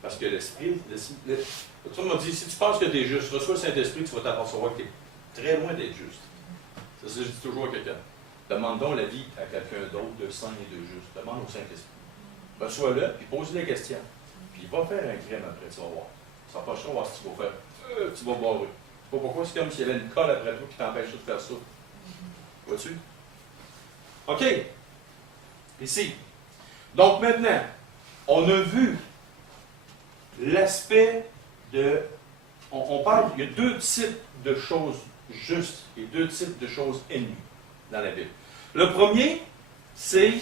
Parce que l'Esprit, tu m'as dit, si tu penses que tu es juste, reçois le Saint-Esprit, tu vas t'apercevoir que tu es très loin d'être juste. C'est ça que je dis toujours à quelqu'un. Demandons la vie à quelqu'un d'autre de saint et de juste. Demande au Saint-Esprit. Reçois-le, puis pose-lui la question. Puis il va faire un crème après, tu vas voir. Ça va pas chaud, voir si tu vas faire. Tu vas boire. Tu sais pas pourquoi, c'est comme s'il y avait une colle après toi qui t'empêche de faire ça. Vois-tu? OK. Ici. Donc maintenant, on a vu l'aspect de... On parle, il y a deux types de choses justes et deux types de choses ennemies dans la Bible. Le premier, c'est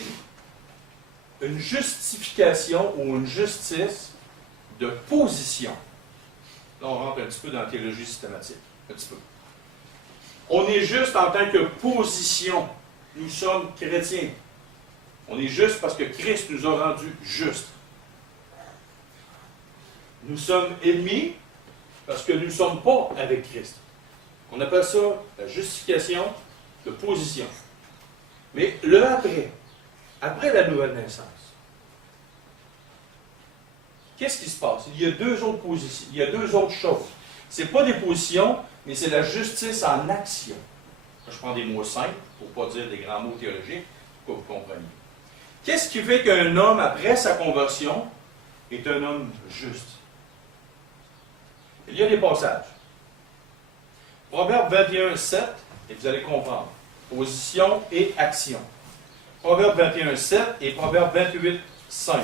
une justification ou une justice de position. Là, on rentre un petit peu dans la théologie systématique. Un petit peu. On est juste en tant que position. Nous sommes chrétiens. On est juste parce que Christ nous a rendus justes. Nous sommes ennemis parce que nous ne sommes pas avec Christ. On appelle ça la justification de position. Mais le après la nouvelle naissance, qu'est-ce qui se passe? Il y a deux autres positions, il y a deux autres choses. Ce n'est pas des positions, mais c'est la justice en action. Je prends des mots simples, pour ne pas dire des grands mots théologiques, pour que vous compreniez. Qu'est-ce qui fait qu'un homme, après sa conversion, est un homme juste? Il y a des passages. Proverbe 21, 7, et vous allez comprendre. Position et action. Proverbe 21, 7 et Proverbe 28, 5.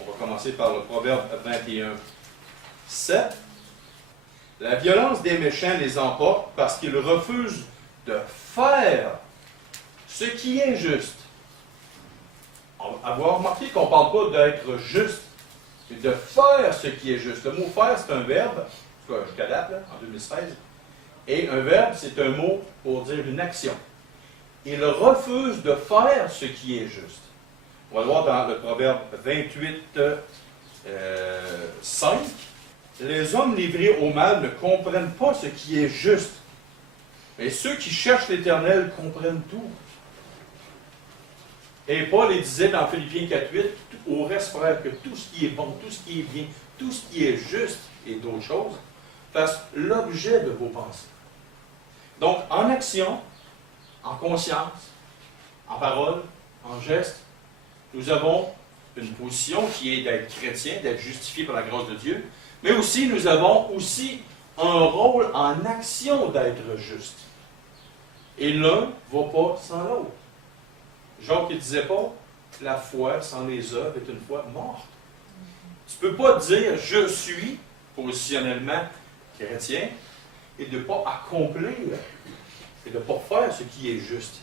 On va commencer par le Proverbe 21, 7. La violence des méchants les emporte parce qu'ils refusent de faire ce qui est juste. On va avoir remarqué qu'on ne parle pas d'être juste, mais de faire ce qui est juste. Le mot faire, c'est un verbe, en tout cas jusqu'à date, là, en 2016. Et un verbe, c'est un mot pour dire une action. Il refuse de faire ce qui est juste. On va le voir dans le Proverbe 28, 5. Les hommes livrés au mal ne comprennent pas ce qui est juste. Mais ceux qui cherchent l'Éternel comprennent tout. Et Paul il disait dans Philippiens 4.8, au reste, frère, que tout ce qui est bon, tout ce qui est bien, tout ce qui est juste et d'autres choses, fasse l'objet de vos pensées. Donc, en action, en conscience, en parole, en geste, nous avons une position qui est d'être chrétien, d'être justifié par la grâce de Dieu, mais aussi nous avons aussi un rôle en action d'être juste. Et l'un ne va pas sans l'autre. Jacques ne disait pas, la foi sans les œuvres est une foi morte. Tu ne peux pas dire, je suis positionnellement chrétien, et de ne pas accomplir, et de ne pas faire ce qui est juste.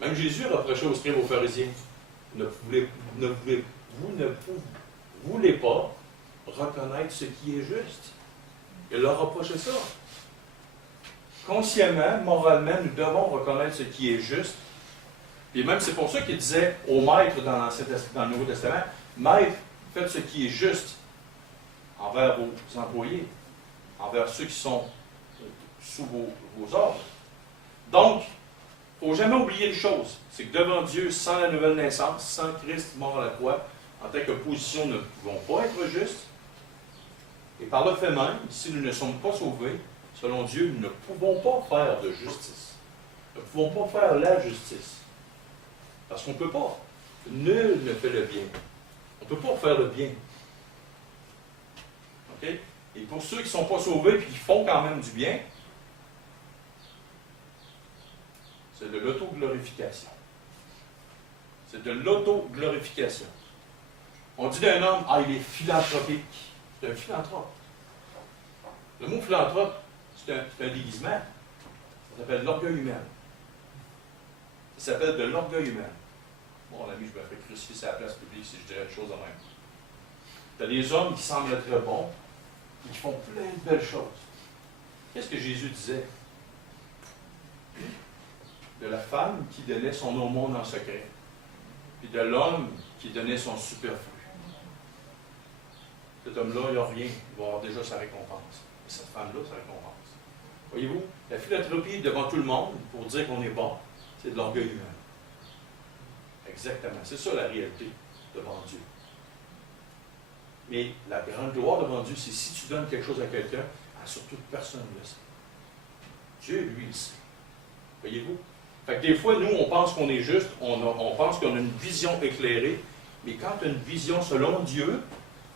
Même Jésus reprochait aux scribes, aux pharisiens, vous ne voulez pas reconnaître ce qui est juste. Il leur reprochait ça. Consciemment, moralement, nous devons reconnaître ce qui est juste. Et même c'est pour ça qu'il disait au maître dans le Nouveau Testament, maître, faites ce qui est juste envers vos employés, envers ceux qui sont sous vos ordres. Donc, il ne faut jamais oublier une chose, c'est que devant Dieu, sans la nouvelle naissance, sans Christ mort à la croix, en tant que position, nous ne pouvons pas être justes. Et par le fait même, si nous ne sommes pas sauvés, selon Dieu, nous ne pouvons pas faire de justice. Nous ne pouvons pas faire la justice. Parce qu'on ne peut pas. Nul ne fait le bien. On ne peut pas faire le bien. OK? Et pour ceux qui ne sont pas sauvés et qui font quand même du bien, c'est de l'auto-glorification. C'est de l'auto-glorification. On dit d'un homme, il est philanthropique. C'est un philanthrope. Le mot philanthrope, c'est un déguisement. Ça s'appelle l'orgueil humain. Ça s'appelle de l'orgueil humain. Mon ami, je me fais crucifier sur la place publique si je dirais une chose de même. Tu as des hommes qui semblent très bons et qui font plein de belles choses. Qu'est-ce que Jésus disait? De la femme qui donnait son aumône en secret, puis de l'homme qui donnait son superflu. Cet homme-là, il n'a rien, il va avoir déjà sa récompense. Et cette femme-là, sa récompense. Voyez-vous, la philanthropie devant tout le monde, pour dire qu'on est bon, c'est de l'orgueil humain. Exactement. C'est ça la réalité devant Dieu. Mais la grande gloire devant Dieu, c'est si tu donnes quelque chose à quelqu'un, surtout personne ne le sait. Dieu, lui, le sait. Voyez-vous? Fait que des fois, nous, on pense qu'on est juste, on pense qu'on a une vision éclairée, mais quand tu as une vision selon Dieu,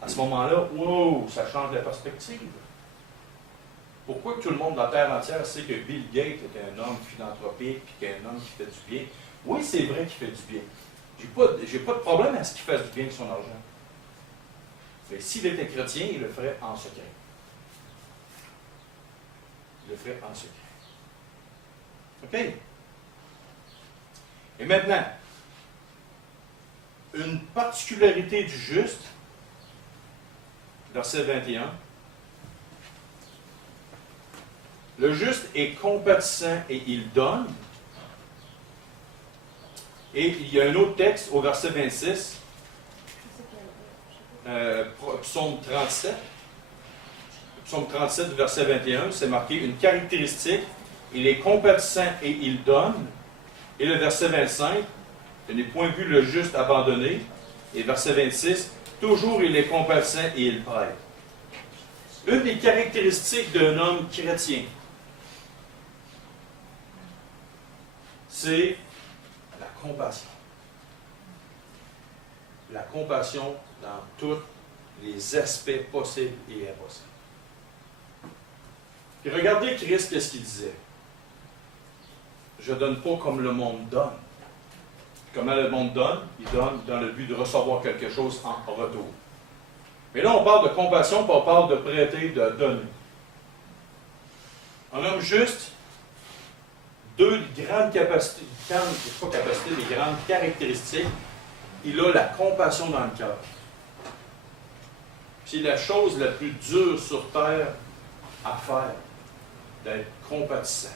à ce moment-là, wow, ça change la perspective. Pourquoi que tout le monde de la terre entière sait que Bill Gates est un homme philanthropique et qu'un homme qui fait du bien? Oui, c'est vrai qu'il fait du bien. J'ai pas de problème à ce qu'il fasse du bien avec son argent. Mais s'il était chrétien, il le ferait en secret. Il le ferait en secret. OK? Et maintenant, une particularité du juste, verset 21, le juste est compatissant et il donne. Et il y a un autre texte au verset 26, psaume 37. Psaume 37, verset 21, c'est marqué une caractéristique, il est compatissant et il donne. Et le verset 25, je n'ai point vu le juste abandonné. Et verset 26, toujours il est compatissant et il prête. Une des caractéristiques d'un homme chrétien, c'est la compassion. La compassion dans tous les aspects possibles et impossibles. Puis regardez Christ, qu'est-ce qu'il disait? Je ne donne pas comme le monde donne. Comment le monde donne? Il donne dans le but de recevoir quelque chose en retour. Mais là, on parle de compassion, puis on parle de prêter, de donner. Un homme juste, deux grandes capacités, mais grandes caractéristiques. Il a la compassion dans le cœur. C'est la chose la plus dure sur terre à faire, d'être compatissant.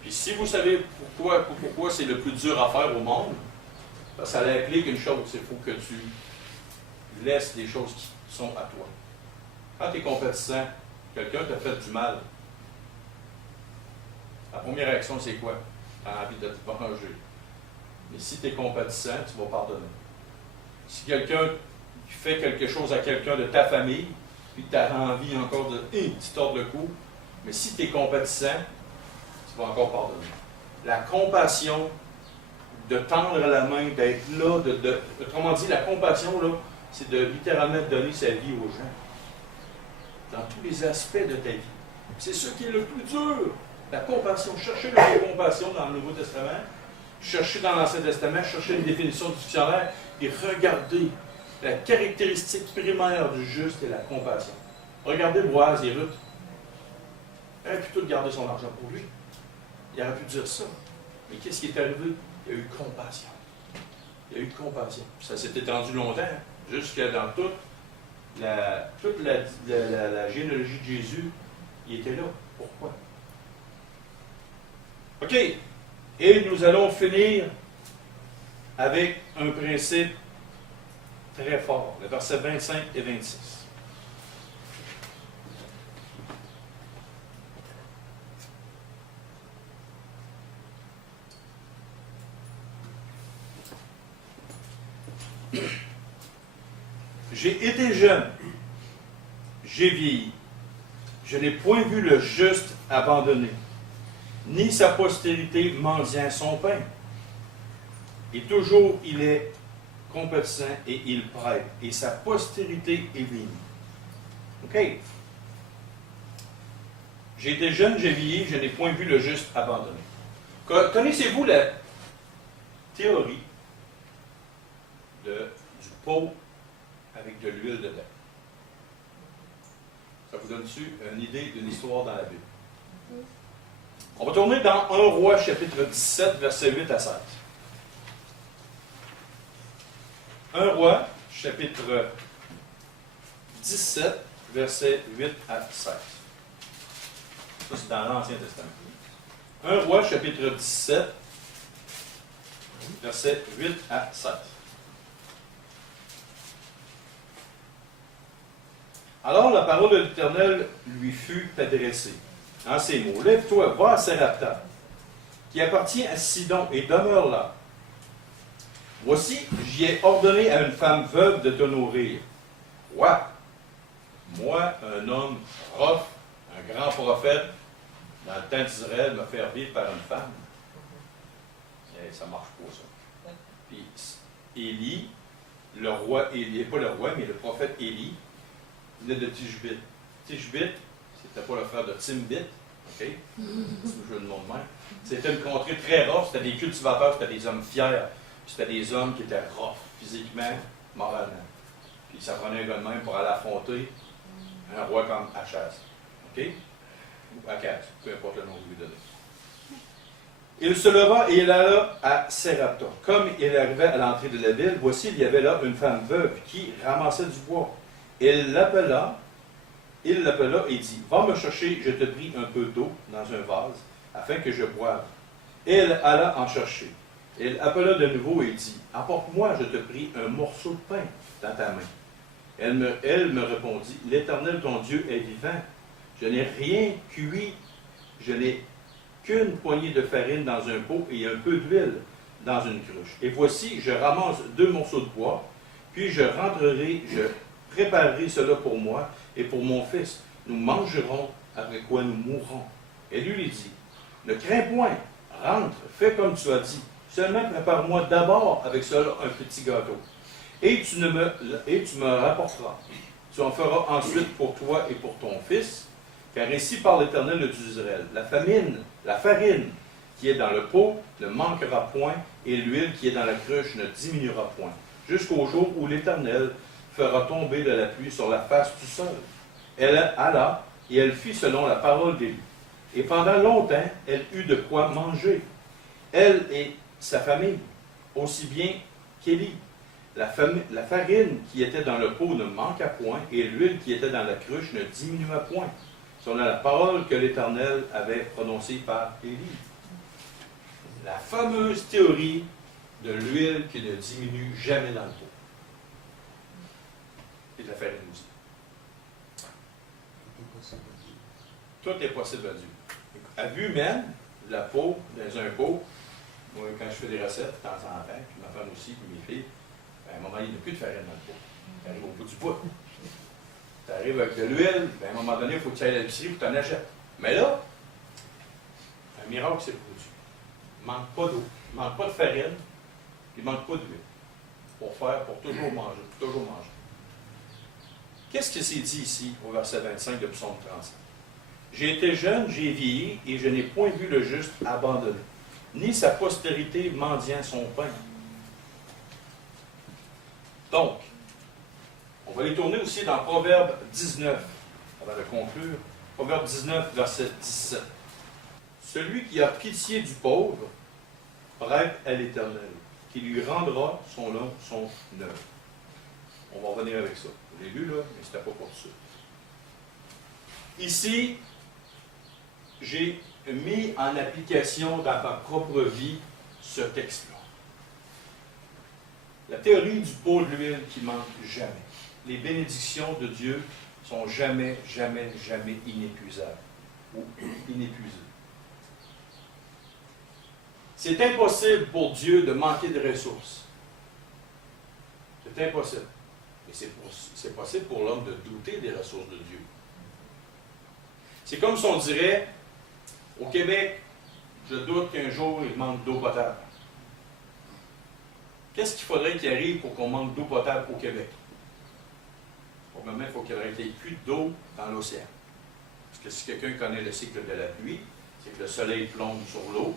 Puis si vous savez pourquoi c'est le plus dur à faire au monde, Parce que ça implique une chose, il faut que tu laisses des choses qui sont à toi. Quand tu es compétissant, quelqu'un t'a fait du mal. La première réaction, c'est quoi? Tu as envie de te venger. Mais si tu es compétissant, tu vas pardonner. Si quelqu'un fait quelque chose à quelqu'un de ta famille, puis tu as envie encore de tu tords le cou, mais si tu es compétissant, tu vas encore pardonner. La compassion, de tendre la main, d'être là, autrement dit, la compassion, là, c'est de littéralement donner sa vie aux gens. Dans tous les aspects de ta vie. C'est ce qui est le plus dur. La compassion. Cherchez la compassion dans le Nouveau Testament, cherchez dans l'Ancien Testament, cherchez une définition du dictionnaire et regardez la caractéristique primaire du juste est la compassion. Regardez Boaz et Ruth. Il aurait plutôt de garder son argent pour lui. Il aurait pu dire ça. Mais qu'est-ce qui est arrivé? Il y a eu compassion. Il y a eu compassion. Ça s'est étendu longtemps, jusqu'à dans toute la généalogie de Jésus, il était là. Pourquoi? OK. Et nous allons finir avec un principe très fort, les versets 25 et 26. J'ai été jeune, j'ai vieilli. Je n'ai point vu le juste abandonné, ni sa postérité mendiant son pain. Et toujours il est compatissant et il prête, et sa postérité est bénie. OK. J'ai été jeune, j'ai vieilli, je n'ai point vu le juste abandonné. Connaissez-vous la théorie du pot avec de l'huile dedans? Ça vous donne-tu une idée d'une histoire dans la Bible? On va tourner dans 1 Roi, chapitre 17, versets 8 à 16. 1 Roi, chapitre 17, versets 8 à 16. Ça, c'est dans l'Ancien Testament. 1 Roi, chapitre 17, versets 8 à 16. Alors la parole de l'Éternel lui fut adressée en ces mots. Lève-toi, va à Sarepta, qui appartient à Sidon, et demeure là. Voici, j'y ai ordonné à une femme veuve de te nourrir. Quoi? Moi, un homme rough, un grand prophète, dans le temps d'Israël, me faire vivre par une femme? Et ça ne marche pas, ça. Puis Élie, le roi Élie, pas le roi, mais le prophète Élie, venait de Tishbit. Tishbit, c'était pas le frère de Timbit, OK? C'est un jeu de nom de même. C'était une contrée très rough, c'était des cultivateurs, c'était des hommes fiers, c'était des hommes qui étaient rough, physiquement, moralement. Puis ça prenait un gars de même pour aller affronter un roi comme Achaz. OK? Ou Akaz, peu importe le nom que vous lui donnez. Il se leva et il alla à Sarepta. Comme il arrivait à l'entrée de la ville, voici, il y avait là une femme veuve qui ramassait du bois. Il l'appela et dit, va me chercher, je te prie, un peu d'eau dans un vase, afin que je boive. Elle alla en chercher. Il appela de nouveau et dit, apporte-moi, je te prie, un morceau de pain dans ta main. Elle me répondit, l'Éternel ton Dieu est vivant. Je n'ai rien cuit, je n'ai qu'une poignée de farine dans un pot et un peu d'huile dans une cruche. Et voici, je ramasse 2 morceaux de bois, puis je rentrerai, je préparerai cela pour moi et pour mon fils. Nous mangerons, après quoi nous mourrons. Et lui dit, ne crains point, rentre, fais comme tu as dit. Seulement prépare-moi d'abord avec cela un petit gâteau. Et tu me rapporteras. Tu en feras ensuite pour toi et pour ton fils, car ainsi parle l'Éternel, le Dieu d'Israël. La farine qui est dans le pot ne manquera point, et l'huile qui est dans la cruche ne diminuera point, jusqu'au jour où l'Éternel fera tomber de la pluie sur la face du sol. Elle alla, et elle fit selon la parole d'Élie. Et pendant longtemps, elle eut de quoi manger, elle et sa famille, aussi bien qu'Élie. La farine qui était dans le pot ne manqua point, et l'huile qui était dans la cruche ne diminua point, selon la parole que l'Éternel avait prononcée par Élie. La fameuse théorie de l'huile qui ne diminue jamais dans le pot. Et de la farine aussi. Tout est possible à Dieu. À vue humaine, la peau, dans un pot, moi, quand je fais des recettes, de temps en temps, puis ma femme aussi, puis mes filles, ben, à un moment, il n'y a plus de farine dans le pot. Tu arrives au bout du bout. Tu arrives avec de l'huile, ben, à un moment donné, il faut que tu ailles à l'épicerie pour que tu en achètes. Mais là, un miracle s'est produit. Il ne manque pas d'eau, il ne manque pas de farine, il ne manque pas d'huile. Pour toujours manger, toujours manger. Qu'est-ce que c'est dit ici, au verset 25 de Psaume 35? J'ai été jeune, j'ai vieilli, et je n'ai point vu le juste abandonné, ni sa postérité mendiant son pain. Donc, on va les tourner aussi dans Proverbe 19, avant de conclure. Proverbe 19, verset 17. Celui qui a pitié du pauvre prête à l'Éternel, qui lui rendra son œuvre. On va revenir avec ça. Je l'ai lu là, mais ce n'était pas pour ça. Ici, j'ai mis en application dans ma propre vie ce texte-là. La théorie du pot de l'huile qui manque jamais. Les bénédictions de Dieu sont jamais, jamais, jamais inépuisables ou inépuisées. C'est impossible pour Dieu de manquer de ressources. C'est impossible. Mais c'est possible pour l'homme de douter des ressources de Dieu. C'est comme si on dirait, au Québec, je doute qu'un jour il manque d'eau potable. Qu'est-ce qu'il faudrait qu'il arrive pour qu'on manque d'eau potable au Québec? Probablement, il faut qu'il y ait plus d'eau dans l'océan. Parce que si quelqu'un connaît le cycle de la pluie, c'est que le soleil plombe sur l'eau,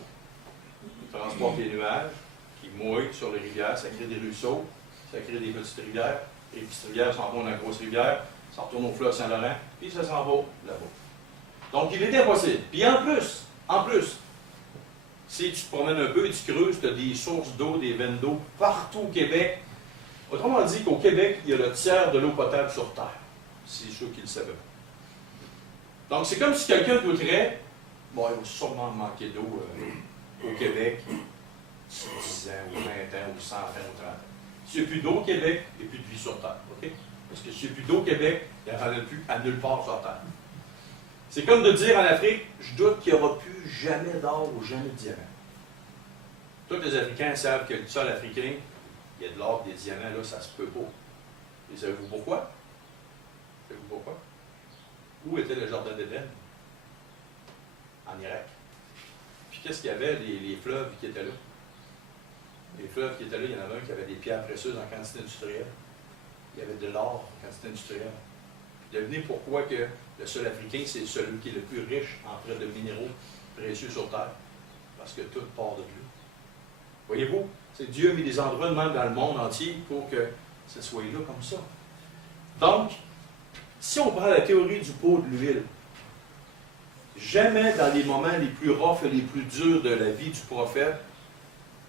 il transporte les nuages, qui mouillent sur les rivières, ça crée des ruisseaux, ça crée des petites rivières, et les petites rivières s'en vont dans la grosse rivière, ça retourne au fleuve Saint-Laurent, puis ça s'en va là-bas. Donc, il est impossible. Puis en plus, si tu te promènes un peu et tu creuses, tu as des sources d'eau, des veines d'eau partout au Québec. Autrement dit qu'au Québec, il y a le tiers de l'eau potable sur Terre. C'est ceux qui le savaient pas. Donc, c'est comme si quelqu'un douterait, bon, il va sûrement manquer d'eau au Québec, 10 ans, ou 20 ans, ou 100 ans, ou 30 ans. S'il n'y a plus d'eau au Québec, il n'y a plus de vie sur Terre. OK? Parce que s'il n'y a plus d'eau au Québec, il n'y en a plus à nulle part sur Terre. C'est comme de dire en Afrique, je doute qu'il n'y aura plus jamais d'or ou jamais de diamant. Tous les Africains savent que le sol africain, il y a de l'or, des diamants, là, ça se peut pas. Et savez-vous pourquoi? Savez-vous pourquoi? Où était le jardin d'Éden? En Irak. Puis qu'est-ce qu'il y avait, les fleuves qui étaient là? Les fleuves qui étaient là, il y en avait un qui avait des pierres précieuses en quantité industrielle. Il y avait de l'or en quantité industrielle. Devinez pourquoi que le sol africain, c'est celui qui est le plus riche en frais de minéraux précieux sur Terre. Parce que tout part de là. Voyez-vous, c'est Dieu a mis des endroits de même dans le monde entier pour que ce soit là comme ça. Donc, si on prend la théorie du pot de l'huile, jamais dans les moments les plus rough et les plus durs de la vie du prophète,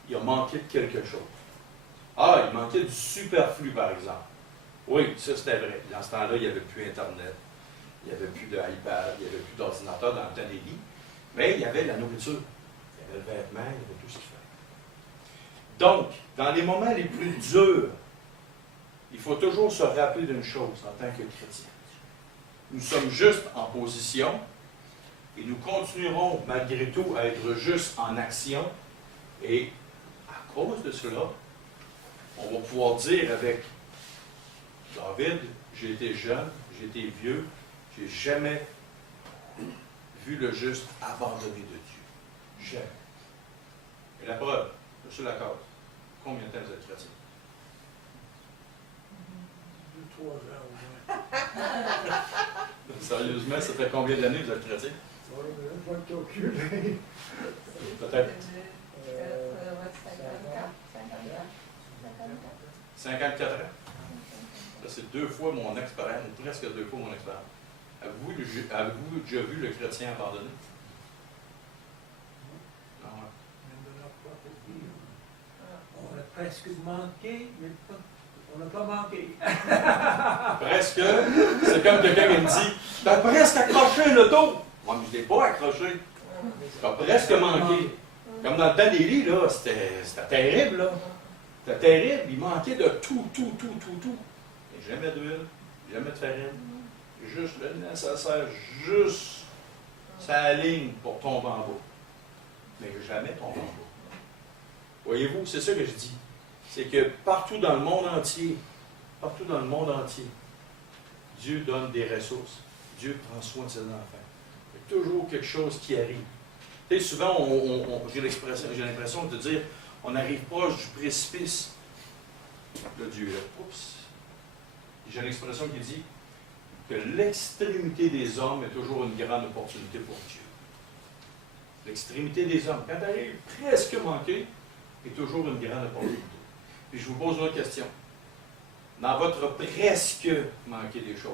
il a manqué de quelque chose. Ah, il manquait du superflu, par exemple. Oui, ça c'était vrai. Dans ce temps-là, il n'y avait plus Internet, il n'y avait plus d'iPad, il n'y avait plus d'ordinateur dans le temps des lits, mais il y avait la nourriture, il y avait le vêtement, il y avait tout ce qu'il fallait. Donc, dans les moments les plus durs, il faut toujours se rappeler d'une chose en tant que chrétien. Nous sommes juste en position et nous continuerons malgré tout à être juste en action et à cause de cela, on va pouvoir dire avec David, j'ai été jeune, j'ai été vieux, j'ai jamais vu le juste abandonné de Dieu. Jamais. Et la preuve, M. Lacasse, combien de temps vous êtes chrétien? 2-3 ans au moins. Sérieusement, ça fait combien d'années vous êtes chrétien? Oui, mais là, je vais te calculer. Peut-être 54 ans. Ça, c'est 2 fois mon expérience, ou presque 2 fois mon expérience. Avez-vous déjà vu le chrétien abandonné? Non. On a presque manqué, mais on n'a pas manqué. Presque. C'est comme quelqu'un qui me dit, t'as presque accroché l'auto. Moi, mais je ne l'ai pas accroché. T'as presque manqué. Comme dans le temps d'Élie, là, c'était terrible, là. C'était terrible. Il manquait de tout. Et jamais d'huile, jamais de farine. Juste le nécessaire, juste sa ligne pour tomber en bas. Mais jamais tomber en bas. Voyez-vous, c'est ça que je dis. C'est que partout dans le monde entier, Dieu donne des ressources. Dieu prend soin de ses enfants. Il y a toujours quelque chose qui arrive. Tu sais, souvent, j'ai l'impression de dire, on arrive proche du précipice de Dieu. Là. Oups. J'ai l'expression qui dit que l'extrémité des hommes est toujours une grande opportunité pour Dieu. L'extrémité des hommes, quand elle arrive presque manquée, est toujours une grande opportunité. Puis je vous pose une autre question. Dans votre presque manqué des choses,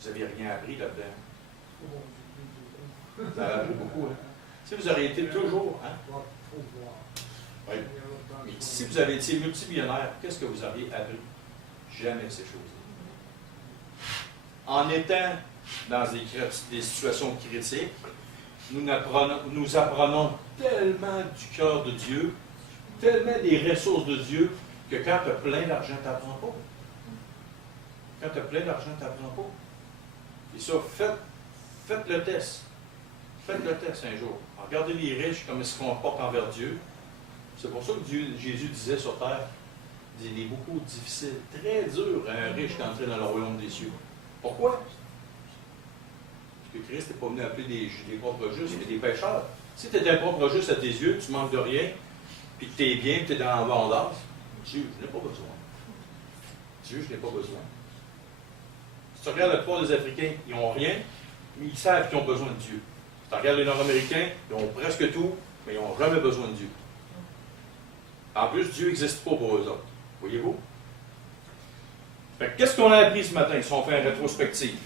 vous n'avez rien appris là-dedans. Vous avez appris beaucoup, hein? Si vous auriez été toujours, hein? Oui. Mais si vous avez été multimillionnaire, qu'est-ce que vous auriez appris? Jamais ces choses-là. En étant dans des situations critiques, nous apprenons tellement du cœur de Dieu, tellement des ressources de Dieu, que quand tu as plein d'argent, tu n'apprends pas. Quand tu as plein d'argent, tu n'apprends pas. Et ça, faites le test. Faites le test un jour. Regardez les riches, comme ils se comportent envers Dieu. C'est pour ça que Jésus disait sur terre, il est beaucoup difficile, très dur à un riche d'entrer dans le royaume des cieux. Pourquoi? Parce que Christ n'est pas venu appeler des propres justes, mais des pécheurs. Si tu es un propre juste à tes yeux, tu manques de rien, puis que tu es bien, tu es dans l'abondance, Dieu, je n'ai pas besoin. Dieu, je n'ai pas besoin. Si tu regardes la plupart des Africains, ils n'ont rien, mais ils savent qu'ils ont besoin de Dieu. Si tu regardes les Nord-Américains, ils ont presque tout, mais ils n'ont jamais besoin de Dieu. En plus, Dieu n'existe pas pour eux autres. Voyez-vous? Qu'est-ce qu'on a appris ce matin si on fait une rétrospective?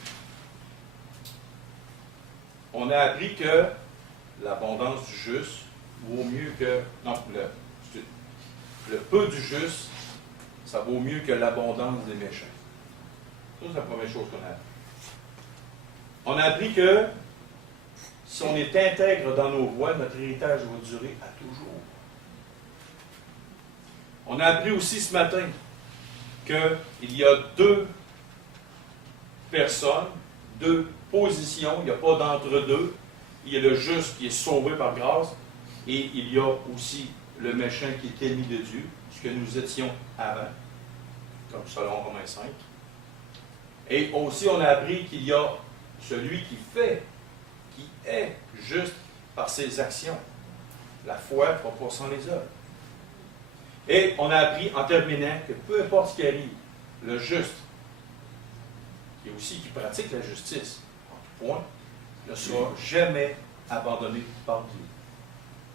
On a appris que l'abondance du juste vaut mieux que... Non, le peu du juste, ça vaut mieux que l'abondance des méchants. Ça, c'est la première chose qu'on a appris. On a appris que si on est intègre dans nos voies, notre héritage va durer à toujours. On a appris aussi ce matin qu'il y a deux personnes, deux positions, il n'y a pas d'entre-deux. Il y a le juste qui est sauvé par grâce et il y a aussi le méchant qui est ennemi de Dieu, ce que nous étions avant, comme selon Romains 5. Et aussi on a appris qu'il y a celui qui est juste par ses actions. La foi ne va pas sans les œuvres. Et on a appris en terminant que peu importe ce qui arrive, le juste, et aussi qui pratique la justice, en tout point, ne sera jamais abandonné par Dieu.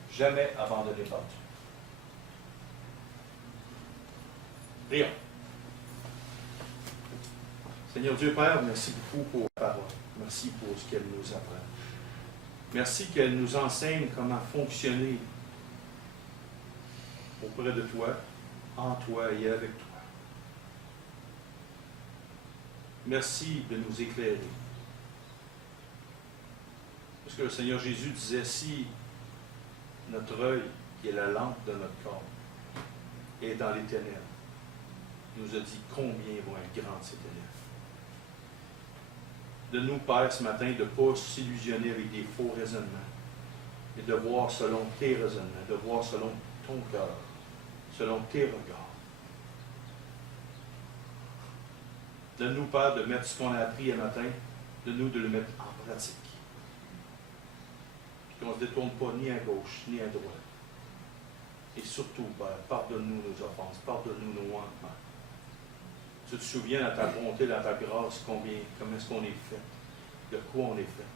Jamais abandonné par Dieu. Prions. Seigneur Dieu Père, merci beaucoup pour la parole. Merci pour ce qu'elle nous apprend. Merci qu'elle nous enseigne comment fonctionner auprès de toi, en toi et avec toi. Merci de nous éclairer. Parce que le Seigneur Jésus disait, si notre œil, qui est la lampe de notre corps, est dans les ténèbres, il nous a dit combien vont être grandes ces ténèbres. De nous, Père, ce matin, de ne pas s'illusionner avec des faux raisonnements, et de voir selon tes raisonnements, de voir selon ton cœur, selon tes regards. Donne-nous, Père, de mettre ce qu'on a appris un matin, de le mettre en pratique. Qu'on ne se détourne pas ni à gauche, ni à droite. Et surtout, Père, pardonne-nous nos offenses, pardonne-nous nos manquements. Tu te souviens dans ta bonté, dans ta grâce, comment est-ce qu'on est fait, de quoi on est fait.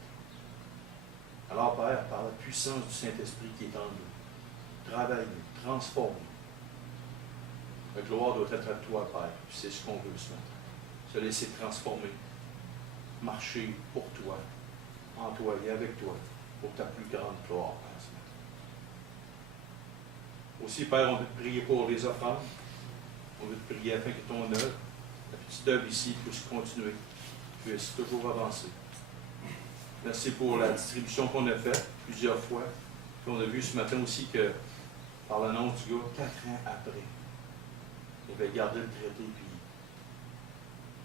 Alors, Père, par la puissance du Saint-Esprit qui est en nous, travaille-nous, transforme-nous. La gloire doit être à toi, Père. C'est ce qu'on veut ce matin. Se laisser transformer. Marcher pour toi, en toi et avec toi, pour ta plus grande gloire, Père, ce matin. Aussi, Père, on veut te prier pour les offrandes. On veut te prier afin que ton œuvre, la petite œuvre ici, puisse continuer, puisse toujours avancer. Merci pour la distribution qu'on a faite plusieurs fois. Puis on a vu ce matin aussi que, par l'annonce du gars, 4 ans après, il avait gardé le traité, puis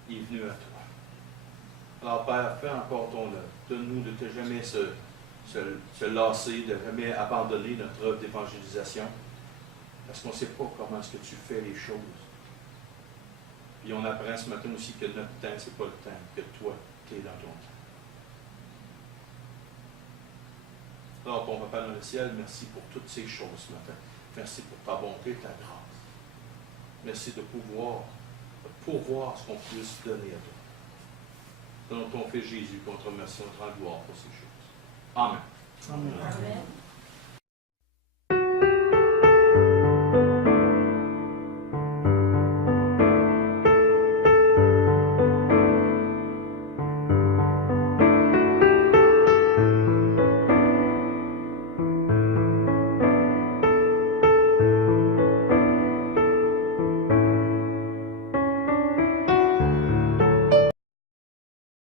il est venu à toi. Alors, Père, fais encore ton œuvre. Donne-nous de ne jamais se lasser, de jamais abandonner notre œuvre d'évangélisation, parce qu'on ne sait pas comment est-ce que tu fais les choses. Puis on apprend ce matin aussi que notre temps, ce n'est pas le temps, que toi, tu es dans ton temps. Alors, ton Papa dans le ciel, merci pour toutes ces choses ce matin. Merci pour ta bonté et ta grâce. Merci de pouvoir pourvoir ce qu'on puisse donner à toi. Dans ton Fils Jésus, qu'on te remercie, on te rend gloire pour ces choses. Amen. Amen. Amen.